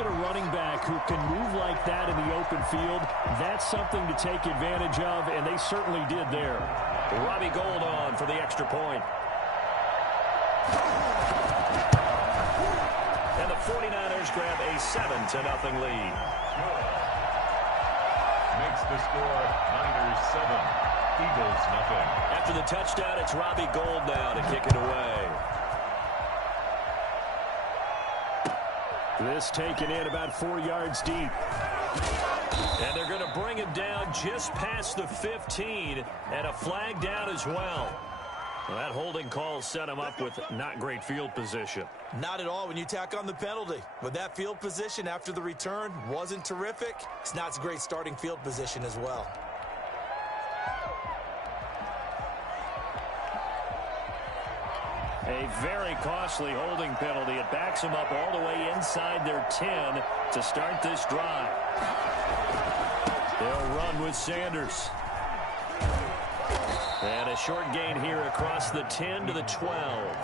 get a running back who can move like that in the open field, that's something to take advantage of, and they certainly did there. Robbie Gould on for the extra point. And the 49ers grab a 7-0 lead. Makes the score Niners 7, Eagles nothing. After the touchdown, it's Robbie Gould now to kick it away. This taken in about 4 yards deep. And they're going to bring him down just past the 15, and a flag down as well. Well, that holding call set him up with not great field position. Not at all when you tack on the penalty. But that field position after the return wasn't terrific. It's not a great starting field position as well. A very costly holding penalty. It backs them up all the way inside their 10 to start this drive. They'll run with Sanders. And a short gain here across the 10 to the 12.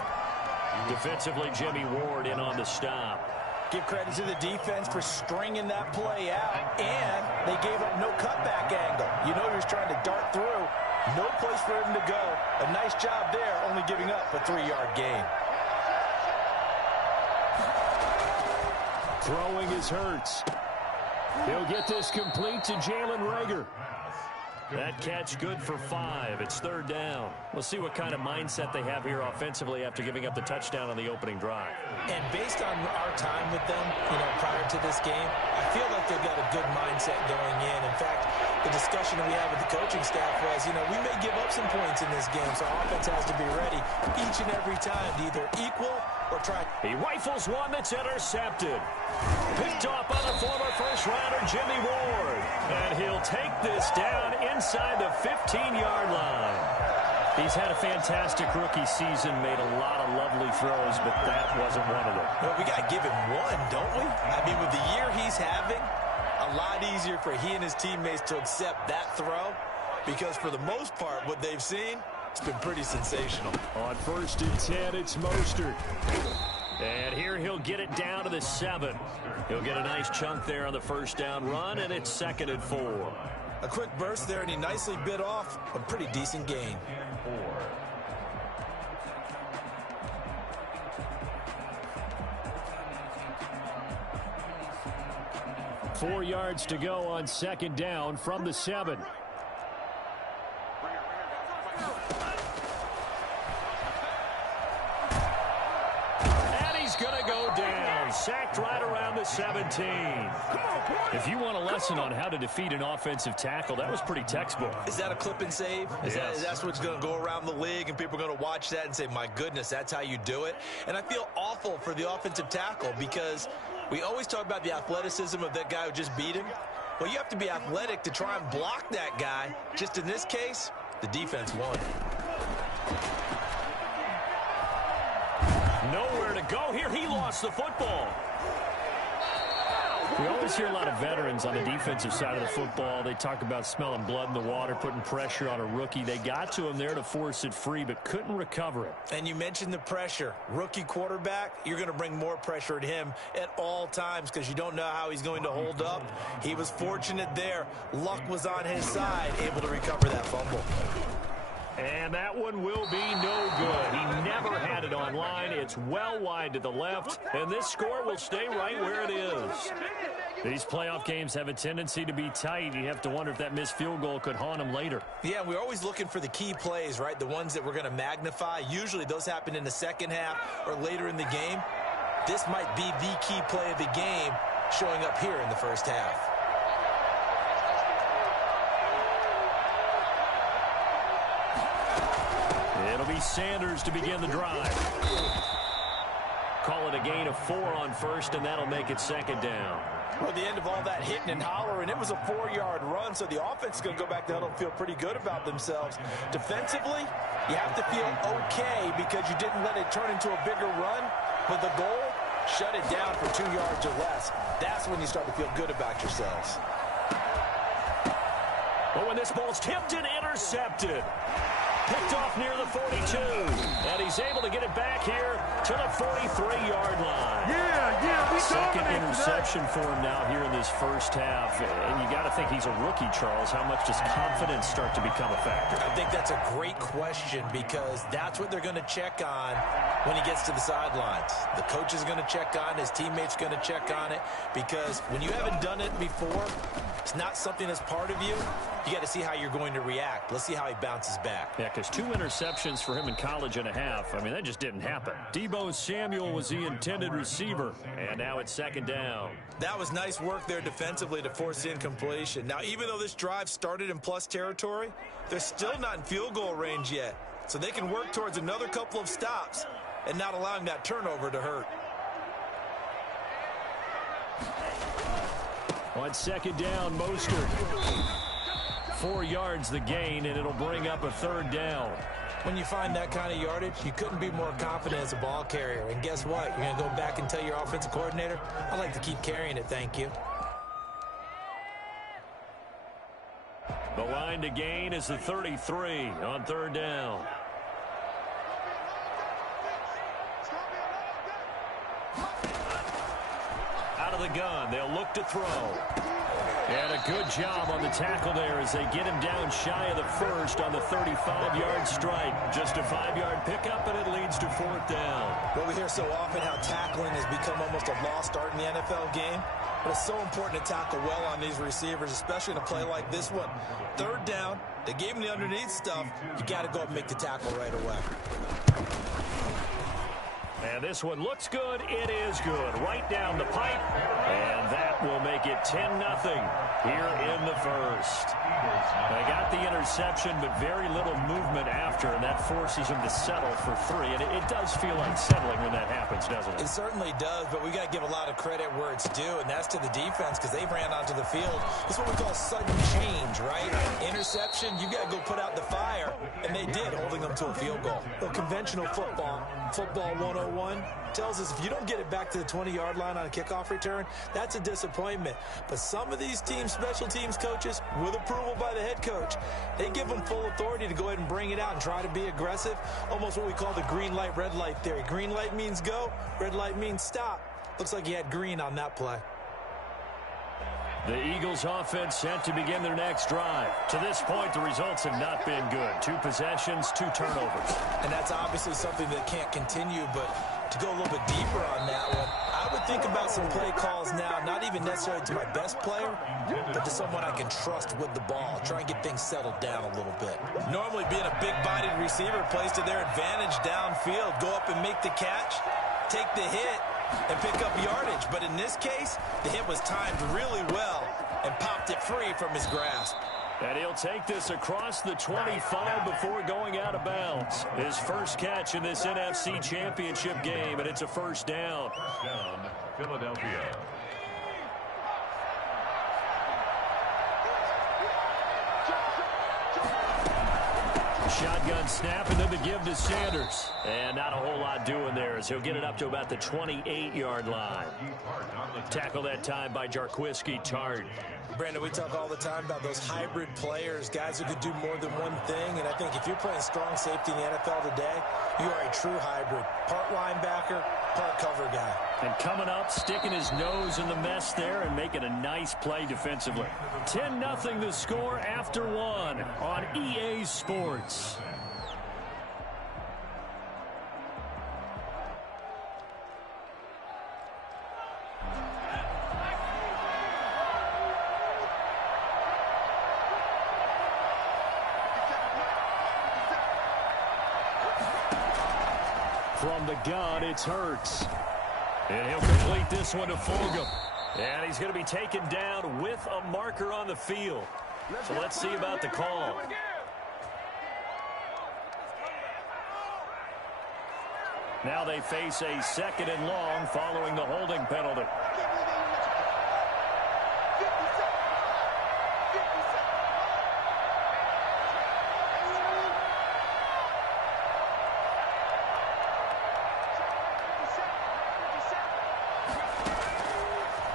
Defensively, Jimmy Ward in on the stop. Give credit to the defense for stringing that play out, and they gave up no cutback angle. You know he was trying to dart through. No place for him to go. A nice job there, only giving up a 3-yard gain. Throwing is Hurts. He'll get this complete to Jalen Reagor. That catch good for 5. It's third down. We'll see what kind of mindset they have here offensively after giving up the touchdown on the opening drive. And based on our time with them, prior to this game, I feel like they've got a good mindset going in. In fact, the discussion that we had with the coaching staff was, we may give up some points in this game, so offense has to be ready each and every time to either equal or try. He rifles one that's intercepted. Picked off by the former first-rounder Jimmy Ward. And he'll take this down inside the 15-yard line. He's had a fantastic rookie season, made a lot of lovely throws, but that wasn't one of them. Well, we got to give him one, don't we? I mean, with the year he's having, a lot easier for he and his teammates to accept that throw, because for the most part, what they've seen, it's been pretty sensational. On 1st and 10, it's Mostert. And here he'll get it down to the 7. He'll get a nice chunk there on the first down run, and it's 2nd and 4. A quick burst there, and he nicely bit off a pretty decent gain. 4 yards to go on 2nd down from the 7. And he's going to go down. Sacked right around the 17. If you want a lesson on how to defeat an offensive tackle, that was pretty textbook. Is that a clip and save? Yes. That's what's going to go around the league, and people are going to watch that and say, my goodness, that's how you do it? And I feel awful for the offensive tackle because we always talk about the athleticism of that guy who just beat him. Well, you have to be athletic to try and block that guy. Just in this case, the defense won. Nowhere to go here. He lost the football. We always hear a lot of veterans on the defensive side of the football. They talk about smelling blood in the water, putting pressure on a rookie. They got to him there to force it free, but couldn't recover it. And you mentioned the pressure. Rookie quarterback, you're going to bring more pressure at him at all times because you don't know how he's going to hold up. He was fortunate there. Luck was on his side, able to recover that fumble. And that one will be no good. He never had it on line. It's well wide to the left, and this score will stay right where it is. These playoff games have a tendency to be tight. You have to wonder if that missed field goal could haunt him later. Yeah, we're always looking for the key plays, right? The ones that we're going to magnify. Usually those happen in the second half or later in the game. This might be the key play of the game showing up here in the first half. It'll be Sanders to begin the drive. Call it a gain of 4 on first, and that'll make it 2nd down. Well, the end of all that hitting and hollering, it was a 4-yard run, so the offense is going to go back to huddle and feel pretty good about themselves. Defensively, you have to feel okay because you didn't let it turn into a bigger run, but the goal, shut it down for 2 yards or less. That's when you start to feel good about yourselves. But when this ball's tipped and intercepted. Picked off near the 42. And he's able to get it back here to the 43-yard line. Second interception for him now here in this first half. And you got to think he's a rookie, Charles. How much does confidence start to become a factor? I think that's a great question because that's what they're going to check on when he gets to the sidelines. The coach is going to check on, his teammates going to check on it, because when you haven't done it before, it's not something that's part of you. You got to see how you're going to react. Let's see how he bounces back. Yeah, because 2 interceptions for him in college and a half. I mean, that just didn't happen. Deebo Samuel was the intended receiver, and now it's second down. That was nice work there defensively to force the incompletion. Now, even though this drive started in plus territory, they're still not in field goal range yet. So they can work towards another couple of stops and not allowing that turnover to hurt. On second down, Mostert. 4 yards the gain, and it'll bring up a third down. When you find that kind of yardage, you couldn't be more confident as a ball carrier. And guess what? You're going to go back and tell your offensive coordinator, I'd like to keep carrying it, thank you. The line to gain is the 33 on third down. Out of the gun, they'll look to throw. And a good job on the tackle there as they get him down shy of the first on the 35-yard strike. Just a 5-yard pickup, and it leads to fourth down. Well, we hear so often how tackling has become almost a lost art in the NFL game. But it's so important to tackle well on these receivers, especially in a play like this one. Third down, they gave him the underneath stuff. You got to go up and make the tackle right away. And this one looks good. It is good. Right down the pipe. And that will make it 10-0 here in the first. They got the interception, but very little movement after, and that forces them to settle for 3. And it does feel unsettling when that happens, doesn't it? It certainly does, but we got to give a lot of credit where it's due, and that's to the defense because they ran onto the field. This is what we call sudden change, right? Interception, you got to go put out the fire, and they did, holding them to a field goal. Well, conventional football 101, tells us if you don't get it back to the 20-yard line on a kickoff return, that's a disappointment. But some of these teams, special teams coaches, with approval by the head coach, they give them full authority to go ahead and bring it out and try to be aggressive. Almost what we call the green light, red light theory. Green light means go, red light means stop. Looks like he had green on that play. The Eagles offense set to begin their next drive. To this point, the results have not been good. 2 possessions, 2 turnovers. And that's obviously something that can't continue, but to go a little bit deeper on that one, I would think about some play calls now, not even necessarily to my best player, but to someone I can trust with the ball. Try and get things settled down a little bit. Normally being a big-bodied receiver plays to their advantage downfield. Go up and make the catch, take the hit, and pick up yardage. But in this case, the hit was timed really well and popped it free from his grasp. And he'll take this across the 25 before going out of bounds. His first catch in this NFC Championship game, and it's a first down. Down, Philadelphia. Shotgun snap, and then the give to Sanders. And not a whole lot doing there as he'll get it up to about the 28-yard line. Tackle that time by Jarquiski Tart. Brandon, we talk all the time about those hybrid players, guys who could do more than one thing. And I think if you're playing strong safety in the NFL today, you are a true hybrid. Part linebacker, part cover guy. And coming up, sticking his nose in the mess there and making a nice play defensively. 10-0 the score after 1 on EA Sports. From the gun, it's Hurts. And he'll complete this one to Fulgham. And he's going to be taken down with a marker on the field. So let's see about the call. Now they face a 2nd and long following the holding penalty.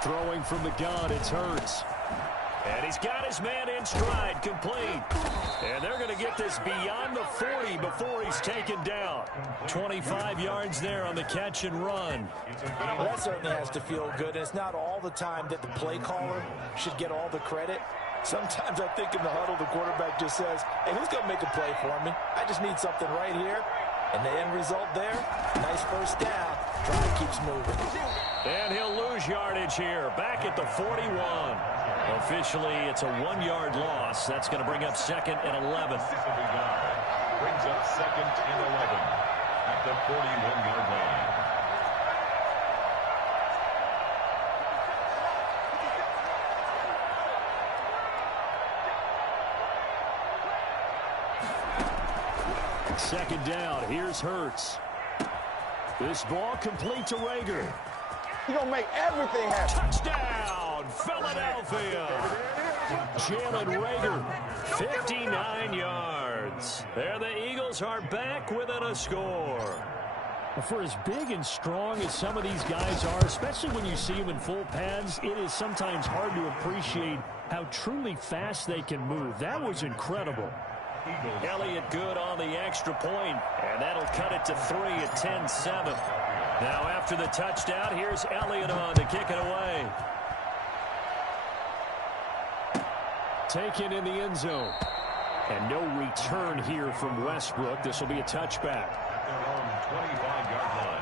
Throwing from the gun, it's Hurts. And he's got his man in stride, complete. And they're going to get this beyond the 40 before he's taken down. 25 yards there on the catch and run. Well, that certainly has to feel good. And it's not all the time that the play caller should get all the credit. Sometimes I think in the huddle, the quarterback just says, hey, who's going to make a play for me? I just need something right here. And the end result there, nice first down. Drive keeps moving. And he'll lose yardage here, back at the 41. Officially, it's a 1-yard loss. That's going to bring up 2nd and 11. Brings up 2nd and 11 at the 41-yard line. Second down. Here's Hurts. This ball complete to Rager. He's going to make everything happen. Touchdown, Philadelphia. Jalen Rager, 59 yards. There the Eagles are back within a score. For as big and strong as some of these guys are, especially when you see them in full pads, it is sometimes hard to appreciate how truly fast they can move. That was incredible. Elliott good on the extra point, and that'll cut it to 3 at 10-7. Now after the touchdown, here's Elliott on to kick it away. Taken in the end zone. And no return here from Westbrook. This will be a touchback. At their own 25-yard line.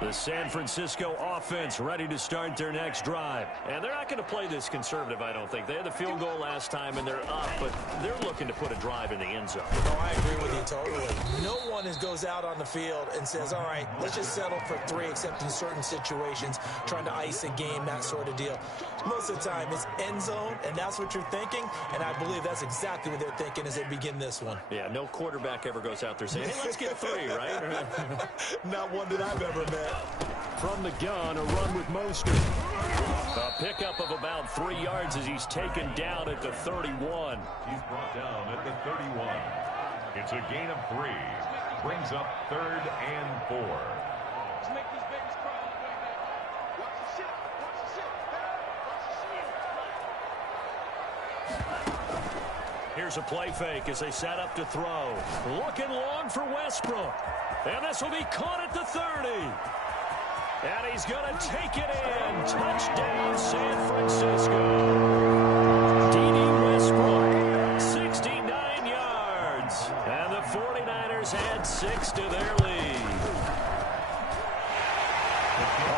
The San Francisco offense ready to start their next drive. And they're not going to play this conservative, I don't think. They had the field goal last time, and they're up, but they're looking to put a drive in the end zone. Oh, I agree with you totally. No one goes out on the field and says, all right, let's just settle for 3, except in certain situations, trying to ice a game, that sort of deal. Most of the time, it's end zone, and that's what you're thinking, and I believe that's exactly what they're thinking as they begin this one. Yeah, no quarterback ever goes out there saying, hey, let's get 3, right? Not one that I've ever met. From the gun, a run with Mostert. A pickup of about 3 yards as he's taken down at the 31. He's brought down at the 31. It's a gain of 3. Brings up 3rd and 4. Here's a play fake as they set up to throw. Looking long for Westbrook. And this will be caught at the 30. And he's going to take it in. Touchdown, San Francisco. D.D. Westbrook, 69 yards. And the 49ers add 6 to their lead.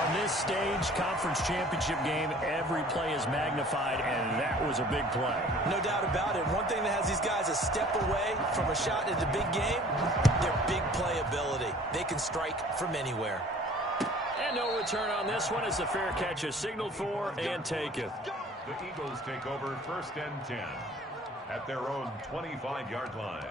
On this stage, conference championship game, every play is magnified, and that was a big play. No doubt about it. One thing that has these guys a step away from a shot at the big game, their big play ability. They can strike from anywhere. And no return on this one as the fair catch is signaled for and taken. The Eagles take over 1st and 10 at their own 25-yard line.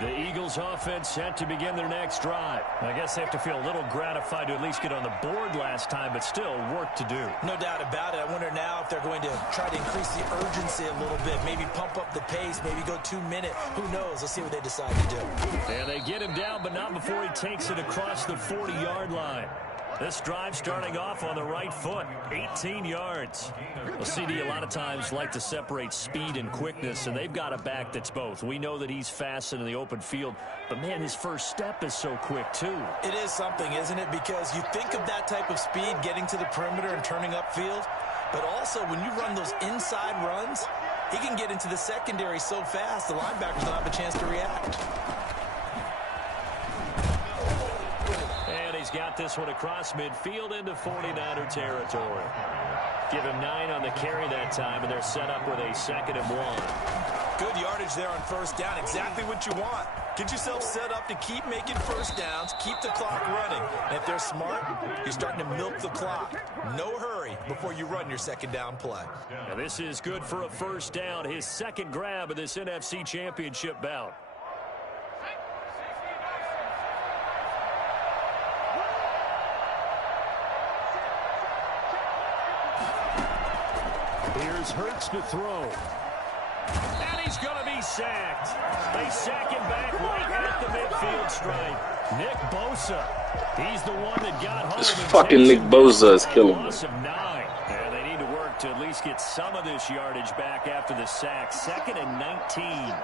The Eagles offense set to begin their next drive. I guess they have to feel a little gratified to at least get on the board last time, but still work to do. No doubt about it. I wonder now if they're going to try to increase the urgency a little bit, maybe pump up the pace, maybe go 2-minute. Who knows? Let's see what they decide to do. And they get him down, but not before he takes it across the 40-yard line. This drive starting off on the right foot, 18 yards. Well, CD a lot of times like to separate speed and quickness, and they've got a back that's both. We know that he's fast in the open field, but, man, his first step is so quick, too. It is something, isn't it? Because you think of that type of speed getting to the perimeter and turning upfield, but also when you run those inside runs, he can get into the secondary so fast the linebackers don't have a chance to react. He's got this one across midfield into 49er territory. Give him 9 on the carry that time, and they're set up with a 2nd and 1. Good yardage there on first down. Exactly what you want. Get yourself set up to keep making first downs, keep the clock running. And if they're smart, you're starting to milk the clock. No hurry before you run your 2nd down play. And this is good for a first down, his 2nd grab of this NFC Championship bout. Here's Hurts to throw. And he's going to be sacked. They sack him back right at the midfield stripe. Nick Bosa. He's the one that got home. This fucking Nick Bosa is killing me. Loss of 9. And they need to work to at least get some of this yardage back after the sack. 2nd and 19.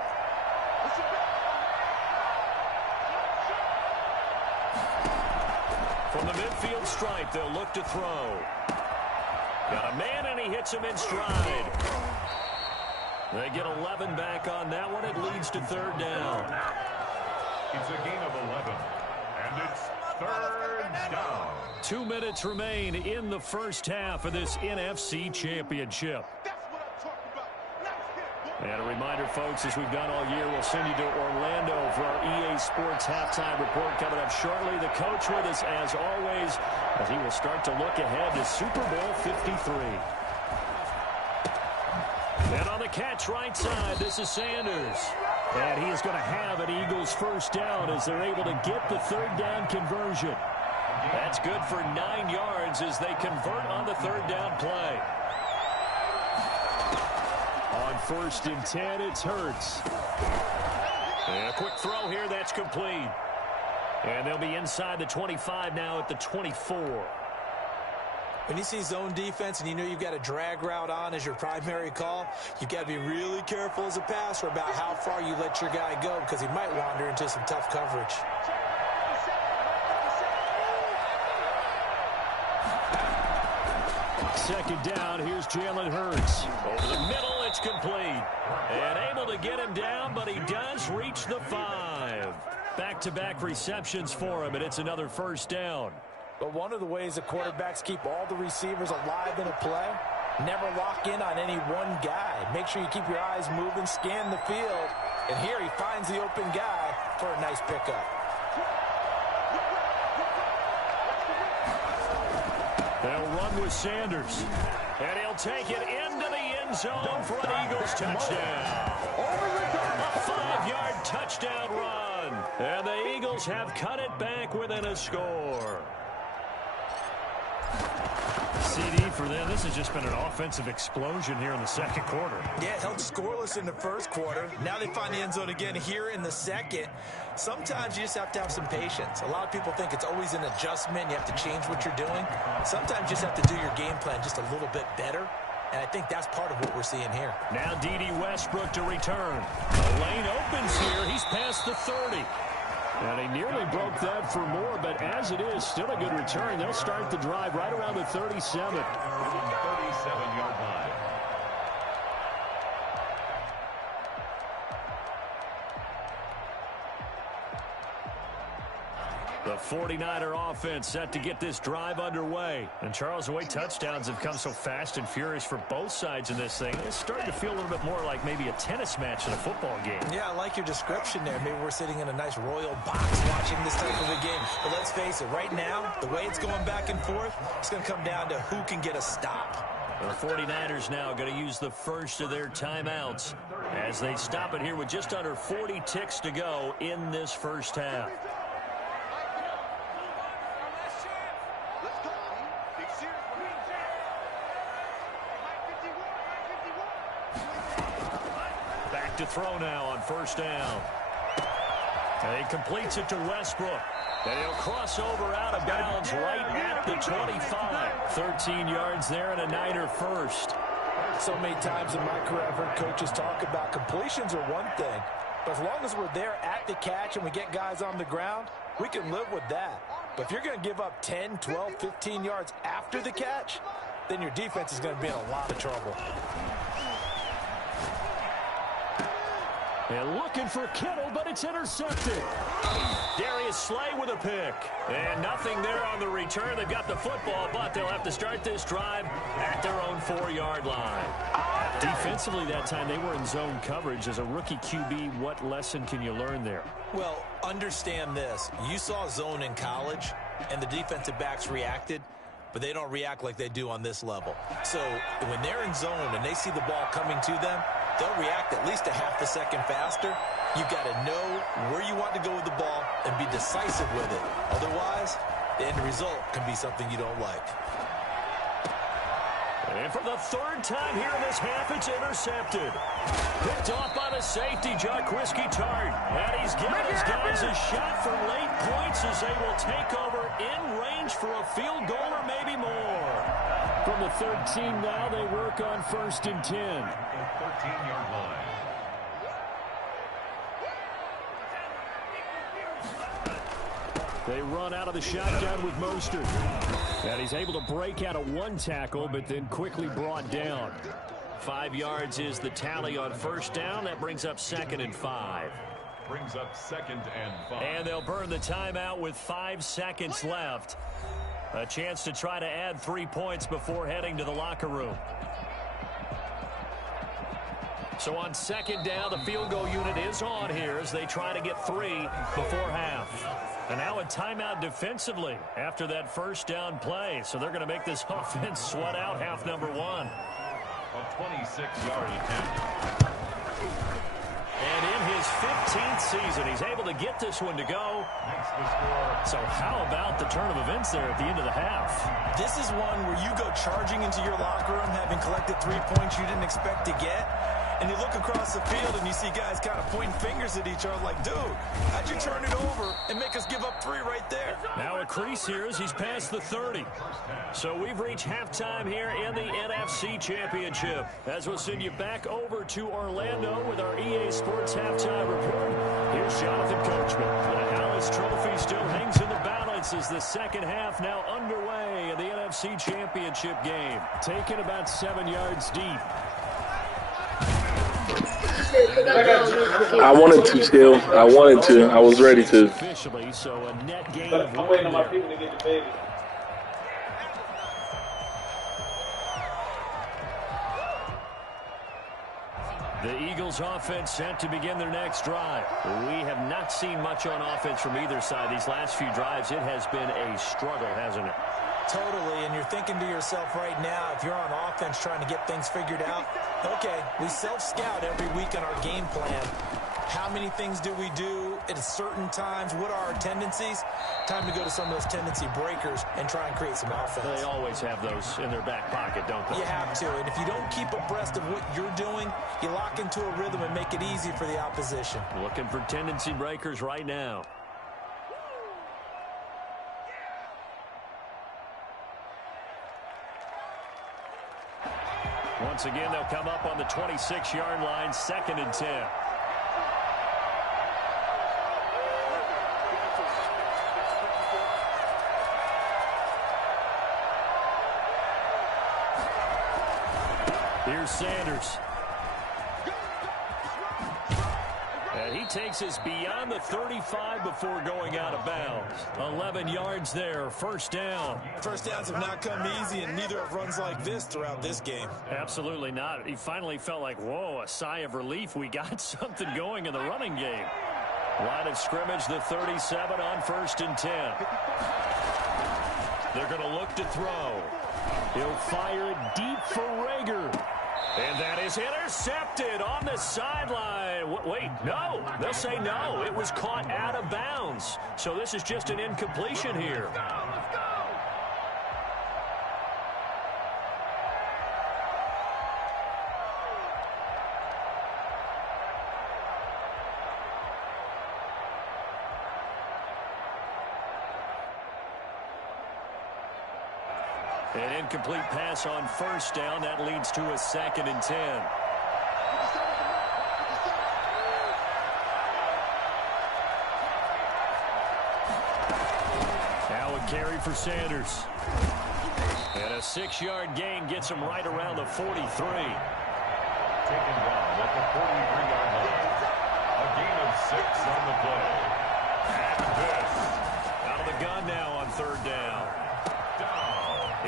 From the midfield stripe, they'll look to throw. Got a man, and he hits him in stride. They get 11 back on that one. It leads to 3rd down. It's a gain of 11, and it's 3rd down. 2 minutes remain in the first half of this NFC Championship. And a reminder, folks, as we've done all year, we'll send you to Orlando for our EA Sports halftime report coming up shortly. The coach with us, as always, as he will start to look ahead to Super Bowl 53. And on the catch right side, this is Sanders. And he is going to have an Eagles first down as they're able to get the 3rd down conversion. That's good for 9 yards as they convert on the 3rd down play. On 1st and 10, it's Hurts. And a quick throw here, that's complete. And they'll be inside the 25 now at the 24. When you see zone defense and you know you've got a drag route on as your primary call, you've got to be really careful as a passer about how far you let your guy go because he might wander into some tough coverage. Second down, here's Jalen Hurts. Over the middle, it's complete. And able to get him down, but he does reach the 5. Back-to-back receptions for him, and it's another first down. But one of the ways the quarterbacks keep all the receivers alive in a play, never lock in on any one guy. Make sure you keep your eyes moving, scan the field. And here he finds the open guy for a nice pickup. They'll run with Sanders. And he'll take it into the end zone for an Eagles touchdown. A 5-yard touchdown run. And the Eagles have cut it back within a score. CD for them. This has just been an offensive explosion here in the second quarter. Yeah, held scoreless in the first quarter. Now they find the end zone again here in the second. Sometimes you just have to have some patience. A lot of people think it's always an adjustment. You have to change what you're doing. Sometimes you just have to do your game plan just a little bit better. And I think that's part of what we're seeing here. Now D.D. Westbrook to return. The lane opens here. He's past the 30. And he nearly broke that for more, but as it is, still a good return. They'll start the drive right around the 37. 37-yard line. The 49er offense set to get this drive underway. And Charles, the way touchdowns have come so fast and furious for both sides in this thing, it's starting to feel a little bit more like maybe a tennis match in a football game. Yeah, I like your description there. Maybe we're sitting in a nice royal box watching this type of a game. But let's face it, right now, the way it's going back and forth, it's going to come down to who can get a stop. The 49ers now going to use the first of their timeouts as they stop it here with just under 40 ticks to go in this first half. To throw now on first down. And he completes it to Westbrook. And he'll cross over out of bounds right at the 25. 13 yards there and a Niner first. So many times in my career I've heard coaches talk about completions are one thing. But as long as we're there at the catch and we get guys on the ground, we can live with that. But if you're going to give up 10, 12, 15 yards after the catch, then your defense is going to be in a lot of trouble. And looking for Kittle, but it's intercepted. Darius Slay with a pick. And nothing there on the return. They've got the football, but they'll have to start this drive at their own 4-yard line. Defensively that time, they were in zone coverage. As a rookie QB, what lesson can you learn there? Well, understand this. You saw zone in college, and the defensive backs reacted, but they don't react like they do on this level. So when they're in zone and they see the ball coming to them, they'll react at least a half a second faster. You've got to know where you want to go with the ball and be decisive with it. Otherwise, the end result can be something you don't like. And for the third time here in this half, it's intercepted. Picked off by the safety, Jaquiski Tart. And he's giving his guys a shot for late points as they will take over in range for a field goal or maybe more. From the 13 now, they work on 1st and 10. 13-yard line. They run out of the shotgun with Mostert. And he's able to break out of one tackle, but then quickly brought down. 5 yards is the tally on 1st down. That brings up 2nd and 5. Brings up 2nd and 5. And they'll burn the timeout with 5 seconds left. A chance to try to add 3 points before heading to the locker room. So on 2nd down, the field goal unit is on here as they try to get 3 before half. And now a timeout defensively after that 1st down play. So they're going to make this offense sweat out half number 1. A 26-yard attempt. And in his 15th season, he's able to get this one to go. So how about the turn of events there at the end of the half? This is one where you go charging into your locker room having collected 3 points you didn't expect to get. And you look across the field and you see guys kind of pointing fingers at each other like, dude, how'd you turn it over and make us give up 3 right there? Now a crease here as he's past the 30. So we've reached halftime here in the NFC Championship. As we'll send you back over to Orlando with our EA Sports Halftime Report. Here's Jonathan Coachman. The Alice Trophy still hangs in the balance as the second half now underway in the NFC Championship game. Taken about 7 yards deep. I wanted to still. I wanted to. I was ready to. Officially, so a net gain of 1 there. to get the baby. The Eagles offense set to begin their next drive. We have not seen much on offense from either side. These last few drives, it has been a struggle, hasn't it? Totally, and you're thinking to yourself right now, if you're on offense trying to get things figured out, okay, we self-scout every week on our game plan. How many things do we do at certain times? What are our tendencies? Time to go to some of those tendency breakers and try and create some offense. They always have those in their back pocket, don't they? You have to, and if you don't keep abreast of what you're doing, you lock into a rhythm and make it easy for the opposition. Looking for tendency breakers right now. Once again, they'll come up on the 26-yard line, 2nd and 10. Here's Sanders. And he takes us beyond the 35 before going out of bounds. 11 yards there, 1st down. First downs have not come easy, and neither have runs like this throughout this game. Absolutely not. He finally felt like, whoa, a sigh of relief. We got something going in the running game. Line of scrimmage, the 37 on 1st and 10. They're going to look to throw. He'll fire it deep for Rager. And that is intercepted on the sideline. Wait, no. They'll say no. It was caught out of bounds. So this is just an incompletion here. An incomplete pass on 1st down. That leads to a 2nd and 10. Now a carry for Sanders. And a 6-yard gain gets him right around the 43. Taken down at the 43-yard line. A gain of 6 on the play. And this. Out of the gun now on 3rd down.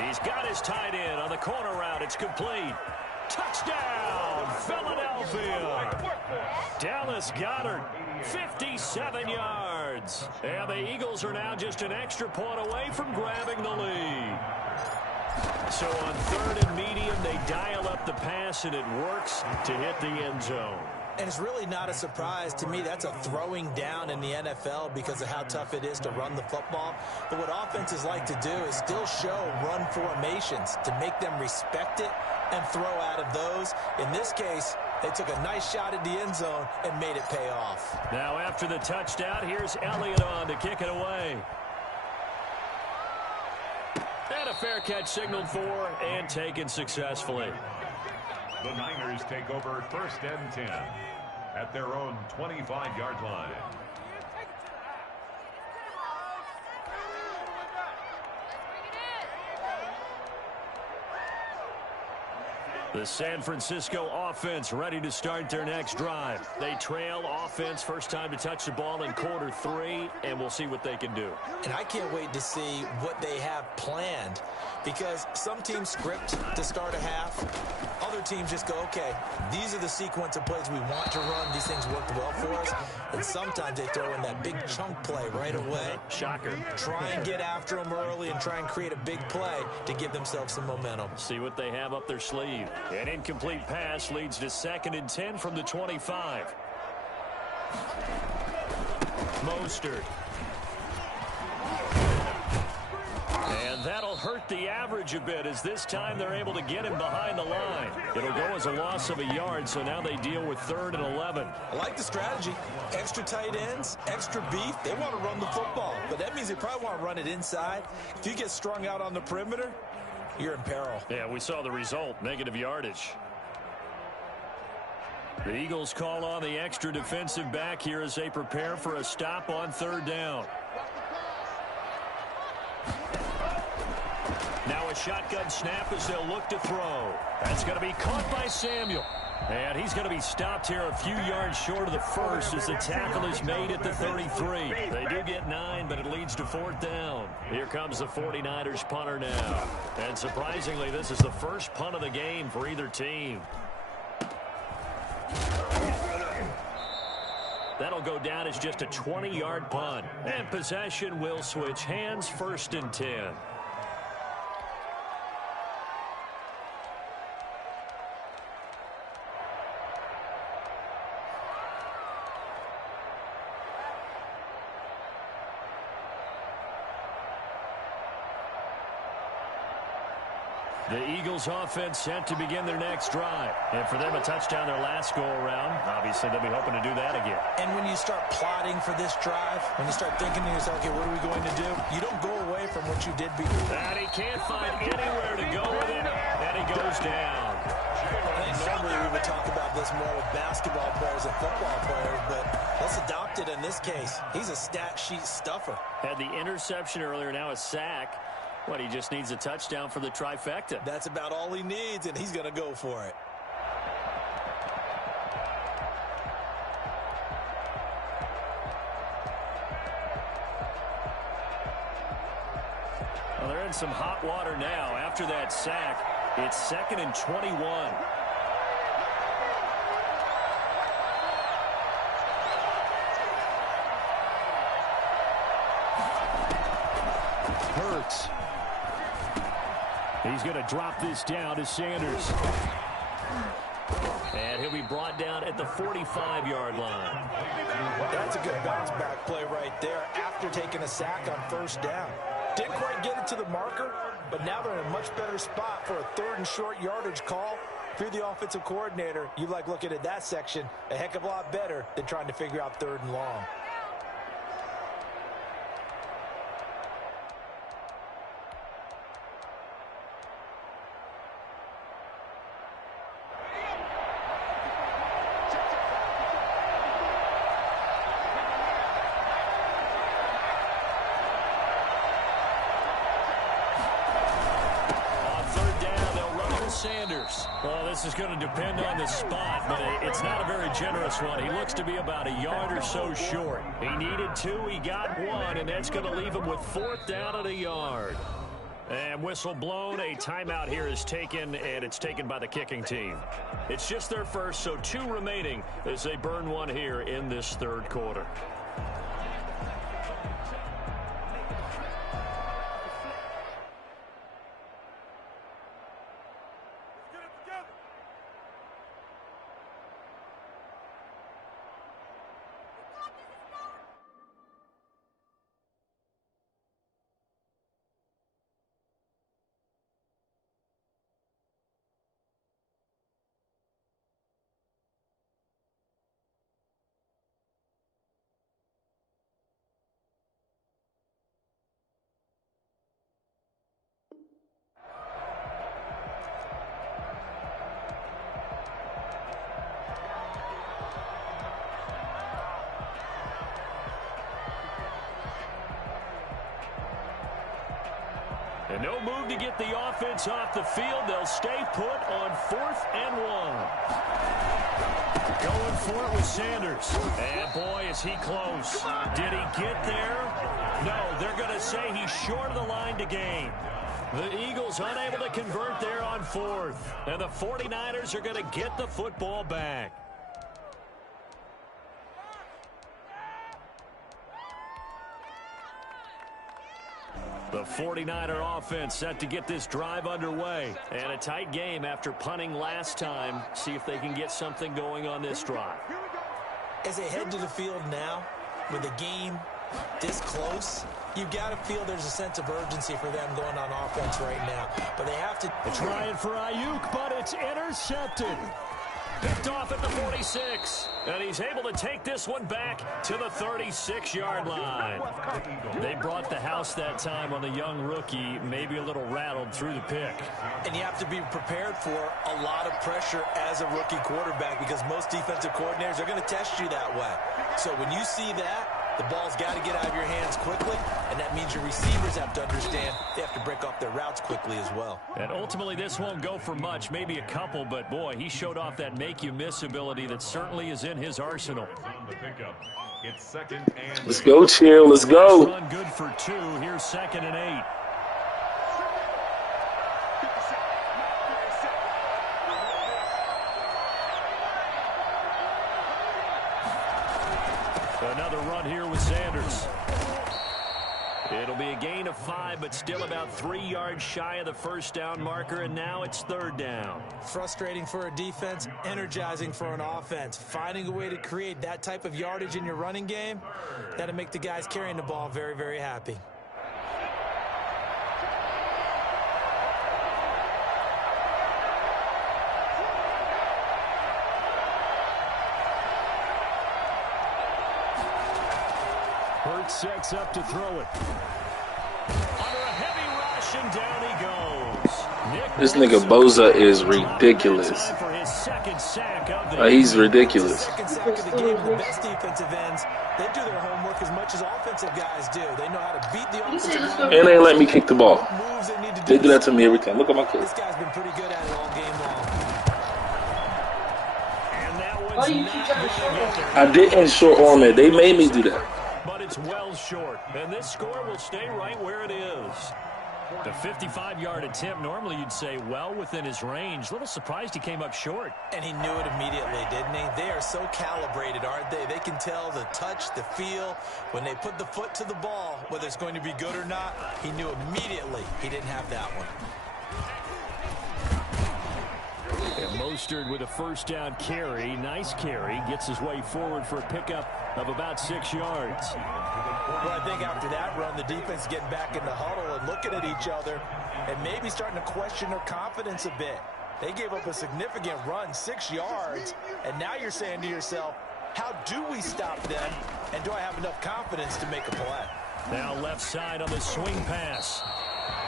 He's got his tight end on the corner route. It's complete. Touchdown, Philadelphia. Dallas Goedert, 57 yards. And the Eagles are now just an extra point away from grabbing the lead. So on 3rd and medium, they dial up the pass, and it works to hit the end zone. And it's really not a surprise to me. That's a throwing down in the NFL because of how tough it is to run the football. But what offenses like to do is still show run formations to make them respect it and throw out of those. In this case, they took a nice shot at the end zone and made it pay off. Now after the touchdown, here's Elliott on to kick it away. And a fair catch signaled for and taken successfully. The Niners take over 1st and 10 at their own 25-yard line. The San Francisco offense ready to start their next drive. They trail offense, first time to touch the ball in quarter 3, and we'll see what they can do. And I can't wait to see what they have planned, because some teams script to start a half. Other teams just go, okay, these are the sequence of plays we want to run. These things worked well for us. And sometimes they throw in that big chunk play right away. Shocker. Try and get after them early and try and create a big play to give themselves some momentum. See what they have up their sleeve. An incomplete pass leads to 2nd and 10 from the 25. Mostert. And that'll hurt the average a bit, as this time they're able to get him behind the line. It'll go as a loss of a yard, so now they deal with 3rd and 11. I like the strategy. Extra tight ends, extra beef. They want to run the football, but that means they probably want to run it inside. If you get strung out on the perimeter, you're in peril. Yeah, we saw the result, negative yardage. The Eagles call on the extra defensive back here as they prepare for a stop on 3rd down. Now a shotgun snap as they'll look to throw. That's going to be caught by Samuel. And he's going to be stopped here a few yards short of the first as the tackle is made at the 33. They do get 9, but it leads to 4th down. Here comes the 49ers punter now. And surprisingly, this is the first punt of the game for either team. That'll go down as just a 20-yard punt. And possession will switch hands, 1st and 10. The Eagles offense set to begin their next drive. And for them, a touchdown their last go-around. Obviously, they'll be hoping to do that again. And when you start plotting for this drive, when you start thinking to yourself, okay, what are we going to do? You don't go away from what you did before. And he can't find anywhere to go with it, and he goes down. I think normally we would talk about this more with basketball players and football players, but let's adopt it in this case. He's a stat sheet stuffer. Had the interception earlier, now a sack. What, he just needs a touchdown for the trifecta. That's about all he needs, and he's going to go for it. Well, they're in some hot water now. After that sack, it's 2nd and 21. Hurts. He's going to drop this down to Sanders. And he'll be brought down at the 45-yard line. That's a good bounce-back play right there after taking a sack on 1st down. Didn't quite get it to the marker, but now they're in a much better spot for a 3rd and short yardage call. If you're the offensive coordinator, you like looking at that section a heck of a lot better than trying to figure out 3rd and long. Sanders. Well, this is going to depend on the spot, but it's not a very generous one. He looks to be about a yard or so short. He needed 2, he got 1, and that's going to leave him with 4th down at a yard. And whistle blown, a timeout here is taken, and it's taken by the kicking team. It's just their first, so 2 remaining as they burn 1 here in this 3rd quarter. And no move to get the offense off the field. They'll stay put on 4th and 1. Going for it with Sanders. And boy, is he close. Did he get there? No, they're going to say he's short of the line to gain. The Eagles unable to convert there on 4th. And the 49ers are going to get the football back. The 49er offense set to get this drive underway. And a tight game after punting last time. See if they can get something going on this drive. As they head to the field now, with the game this close, you've got to feel there's a sense of urgency for them going on offense right now. But they have to try it for Ayuk, but it's intercepted. Picked off at the 46. And he's able to take this one back to the 36-yard line. They brought the house that time on the young rookie, maybe a little rattled through the pick. And you have to be prepared for a lot of pressure as a rookie quarterback because most defensive coordinators are going to test you that way. So when you see that, the ball's got to get out of your hands quickly, and that means your receivers have to understand they have to break off their routes quickly as well. And ultimately, this won't go for much, maybe a couple, but boy, he showed off that make-you-miss ability that certainly is in his arsenal. Let's go, Chill. Let's go. Run good for 2. Here's 2nd and 8. Another run here with Sanders. It'll be a gain of 5, but still about 3 yards shy of the first down marker, and now it's 3rd down. Frustrating for a defense, energizing for an offense. Finding a way to create that type of yardage in your running game, that'll make the guys carrying the ball very, very happy. Sets up to throw it. Under a heavy rush, and down he goes. This nigga Boza is ridiculous. He's ridiculous. Second sack of the game. The best defensive ends, they do their homework as much as offensive guys do. They know how to beat the offensive line. And they let me kick the ball. They do that to me every time. Look at my kid. This guy's been pretty good at it all game long. And that one's not going to get there. I didn't short arm it. They made me do that. But it's well short, and this score will stay right where it is. The 55-yard attempt, normally you'd say well within his range. A little surprised he came up short. And he knew it immediately, didn't he? They are so calibrated, aren't they? They can tell the touch, the feel. When they put the foot to the ball, whether it's going to be good or not, he knew immediately he didn't have that one. And Mostert with a first down carry. Nice carry. Gets his way forward for a pickup of about 6 yards. Well, I think after that run, the defense is getting back in the huddle and looking at each other and maybe starting to question their confidence a bit. They gave up a significant run, 6 yards, and now you're saying to yourself, how do we stop them, and do I have enough confidence to make a play? Now left side on the swing pass.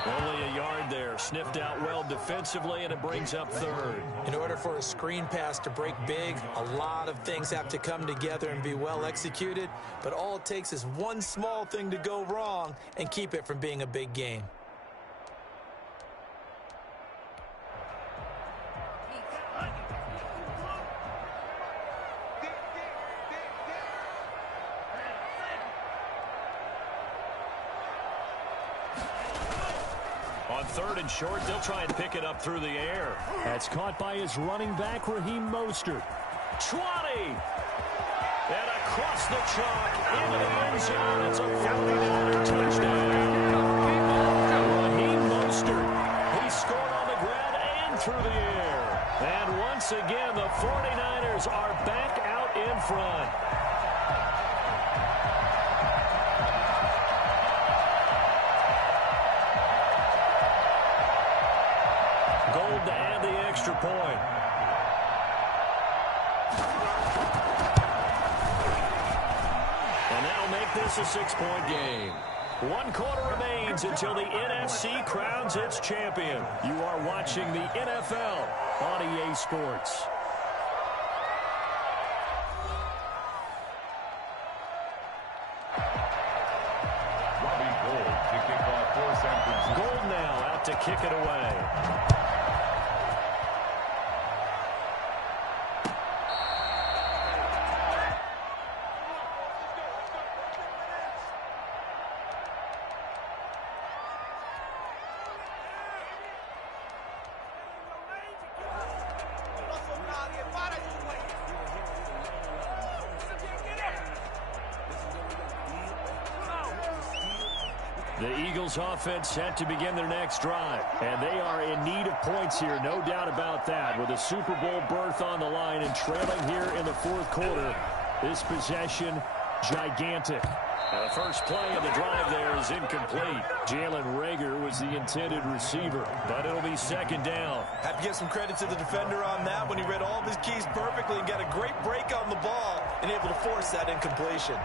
Only a yard there. Sniffed out well defensively, and it brings up 3rd. In order for a screen pass to break big, a lot of things have to come together and be well executed. But all it takes is one small thing to go wrong and keep it from being a big game. On 3rd and short, they'll try and pick it up through the air. That's caught by his running back, Raheem Mostert. 20! And across the chalk, into the end zone. It's a 49er touchdown. Raheem Mostert. He scored on the ground and through the air. And once again, the 49ers are back out in front. Gold to add the extra point. And that'll make this a 6-point game. 1 quarter remains until the NFC crowns its champion. You are watching the NFL on EA Sports. Robbie Gould to kick off for Gold now out to kick it away. The Eagles offense set to begin their next drive. And they are in need of points here, no doubt about that. With a Super Bowl berth on the line and trailing here in the fourth quarter. This possession, gigantic. Now the first play of the drive there is incomplete. Jalen Reagor was the intended receiver, but it'll be second down. Have to give some credit to the defender on that when he read all of his keys perfectly and got a great break on the ball and able to force that incompletion.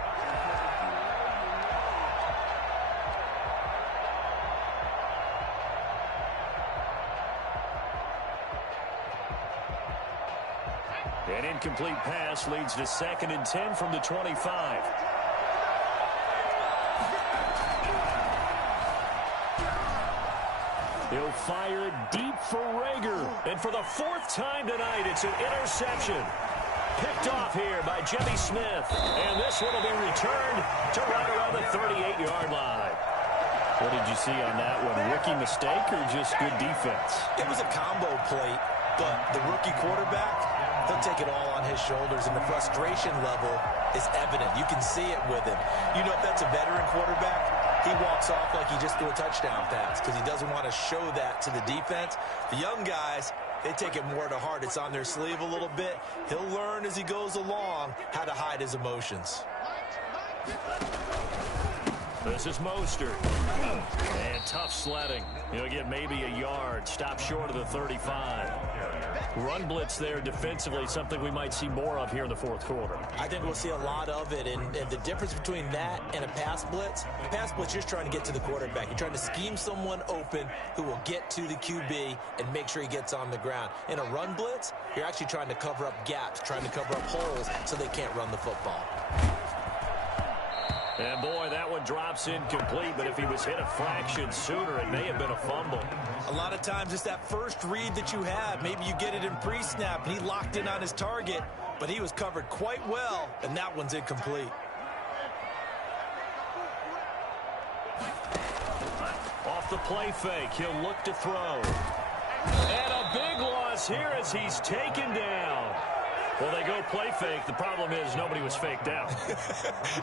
An incomplete pass leads to 2nd and 10 from the 25. He'll fire deep for Reagor. And for the 4th time tonight, it's an interception. Picked off here by Jimmy Smith. And this one will be returned to right around the 38-yard line. What did you see on that one? Rookie mistake or just good defense? It was a combo plate, but the rookie quarterback, he'll take it all on his shoulders, and the frustration level is evident. You can see it with him. You know, if that's a veteran quarterback, he walks off like he just threw a touchdown pass because he doesn't want to show that to the defense. The young guys, they take it more to heart. It's on their sleeve a little bit. He'll learn as he goes along how to hide his emotions. This is Mostert. And tough sledding. He'll get maybe a yard. Stop short of the 35. Run blitz there defensively, something we might see more of here in the fourth quarter. I think we'll see a lot of it, and the difference between that and a pass blitz, you're just trying to get to the quarterback. You're trying to scheme someone open who will get to the QB and make sure he gets on the ground. In a run blitz, you're actually trying to cover up gaps, trying to cover up holes so they can't run the football. And boy, that one drops incomplete, but if he was hit a fraction sooner, it may have been a fumble. A lot of times it's that first read that you have. Maybe you get it in pre-snap, and he locked in on his target, but he was covered quite well, and that one's incomplete. Off the play fake, he'll look to throw. And a big loss here as he's taken down. Well, they go play fake. The problem is nobody was faked out.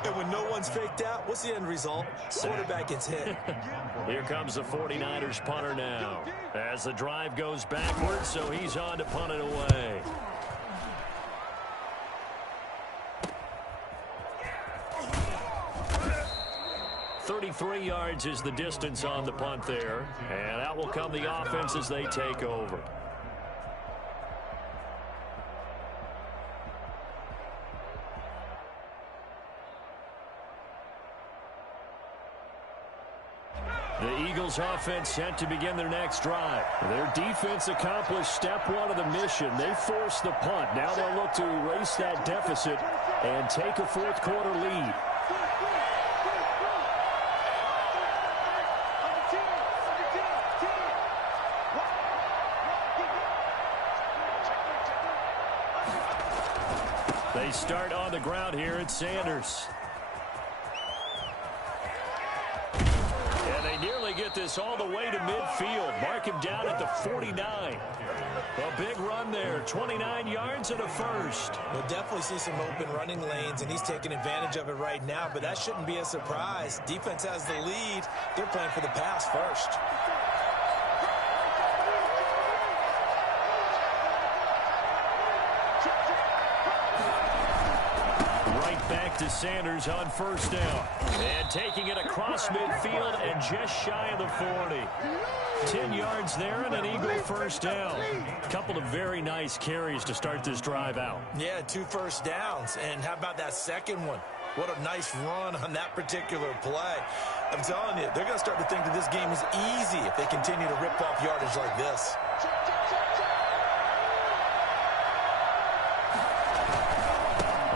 And when no one's faked out, what's the end result? Quarterback gets hit. Here comes the 49ers punter now. As the drive goes backwards, so he's on to punt it away. .33 yards is the distance on the punt there. And out will come the offense as they take over. The Eagles offense set to begin their next drive. Their defense accomplished step one of the mission. They forced the punt. Now they'll look to erase that deficit and take a fourth quarter lead. They start on the ground here at Sanders. Nearly get this all the way to midfield. Mark him down at the 49. A big run there, 29 yards and a first. We'll definitely see some open running lanes, and he's taking advantage of it right now, but that shouldn't be a surprise. Defense has the lead. They're playing for the pass first. To Sanders on first down. And taking it across midfield and just shy of the 40. 10 yards there and an Eagle first down. A couple of very nice carries to start this drive out. Yeah, 2 first downs. And how about that second one? What a nice run on that particular play. I'm telling you, they're going to start to think that this game is easy if they continue to rip off yardage like this.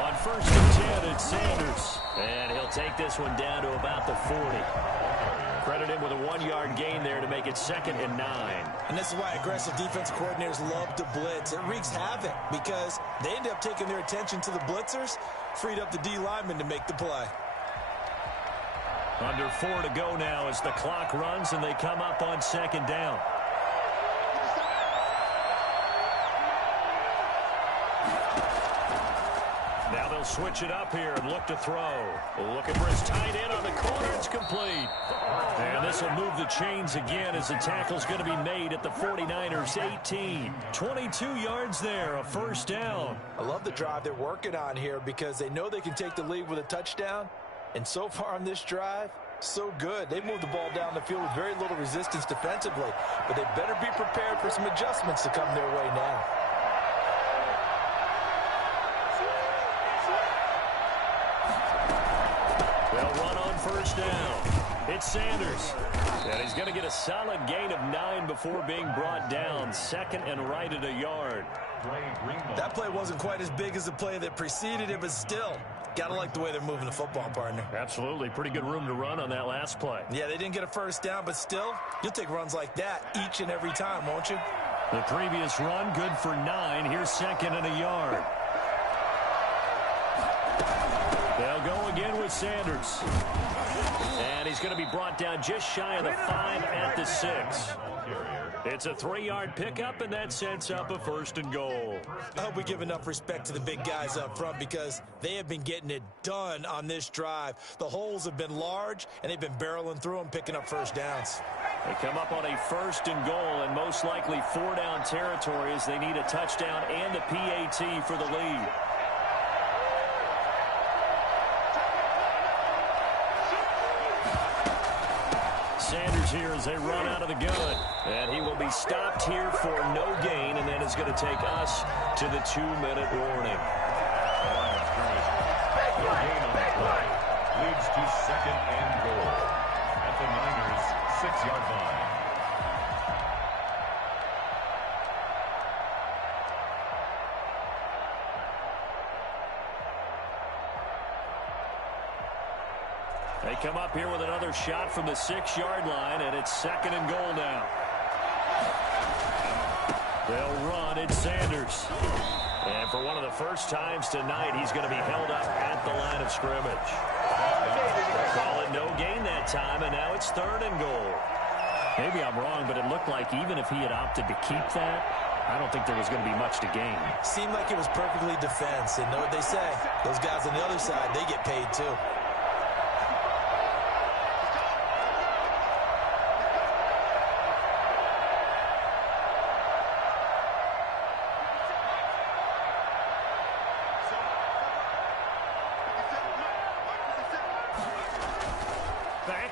On first and 10, it's Sanders. And he'll take this one down to about the 40. Credit him with a 1-yard gain there to make it 2nd and 9. And this is why aggressive defensive coordinators love to blitz. It wreaks havoc because they end up taking their attention to the blitzers, freed up the D lineman to make the play. Under 4 to go now as the clock runs and they come up on 2nd down. Now they'll switch it up here and look to throw. Looking for his tight end on the corner. It's complete. And this will move the chains again as the tackle's going to be made at the 49ers 18. 22 yards there, a 1st down. I love the drive they're working on here because they know they can take the lead with a touchdown. And so far on this drive, so good. They moved the ball down the field with very little resistance defensively. But they better be prepared for some adjustments to come their way now. They'll run on 1st down. It's Sanders. And he's going to get a solid gain of 9 before being brought down. 2nd and right at a yard. That play wasn't quite as big as the play that preceded it, but still, got to like the way they're moving the football, partner. Absolutely. Pretty good room to run on that last play. Yeah, they didn't get a 1st down, but still, you'll take runs like that each and every time, won't you? The previous run, good for 9. Here's 2nd and a yard. They'll go again with Sanders. And he's going to be brought down just shy of the 5 at the 6. It's a 3-yard pickup, and that sets up a 1st and goal. I hope we give enough respect to the big guys up front because they have been getting it done on this drive. The holes have been large, and they've been barreling through them, picking up 1st downs. They come up on a 1st and goal, and most likely 4-down territory as they need a touchdown and a PAT for the lead. Sanders here as they run out of the gun. And he will be stopped here for no gain, and then it's going to take us to the 2-minute warning. No gain on the play. Leads to 2nd and goal at the Niners' 6-yard line. They come up here with another shot from the 6-yard line, and it's 2nd and goal now. They'll run. It's Sanders. And for one of the first times tonight, he's going to be held up at the line of scrimmage. Call it no gain that time, and now it's 3rd and goal. Maybe I'm wrong, but it looked like even if he had opted to keep that, I don't think there was going to be much to gain. Seemed like it was perfectly defense, and know what they say. Those guys on the other side, they get paid too.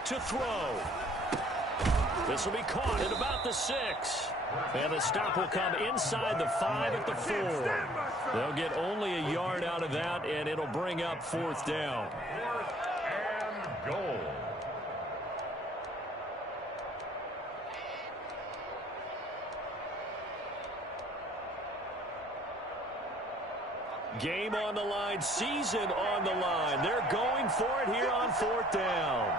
To throw. This will be caught at about the 6. And the stop will come inside the 5 at the 4. They'll get only a yard out of that, and it'll bring up 4th down. 4th and goal. Game on the line, season on the line. They're going for it here on 4th down.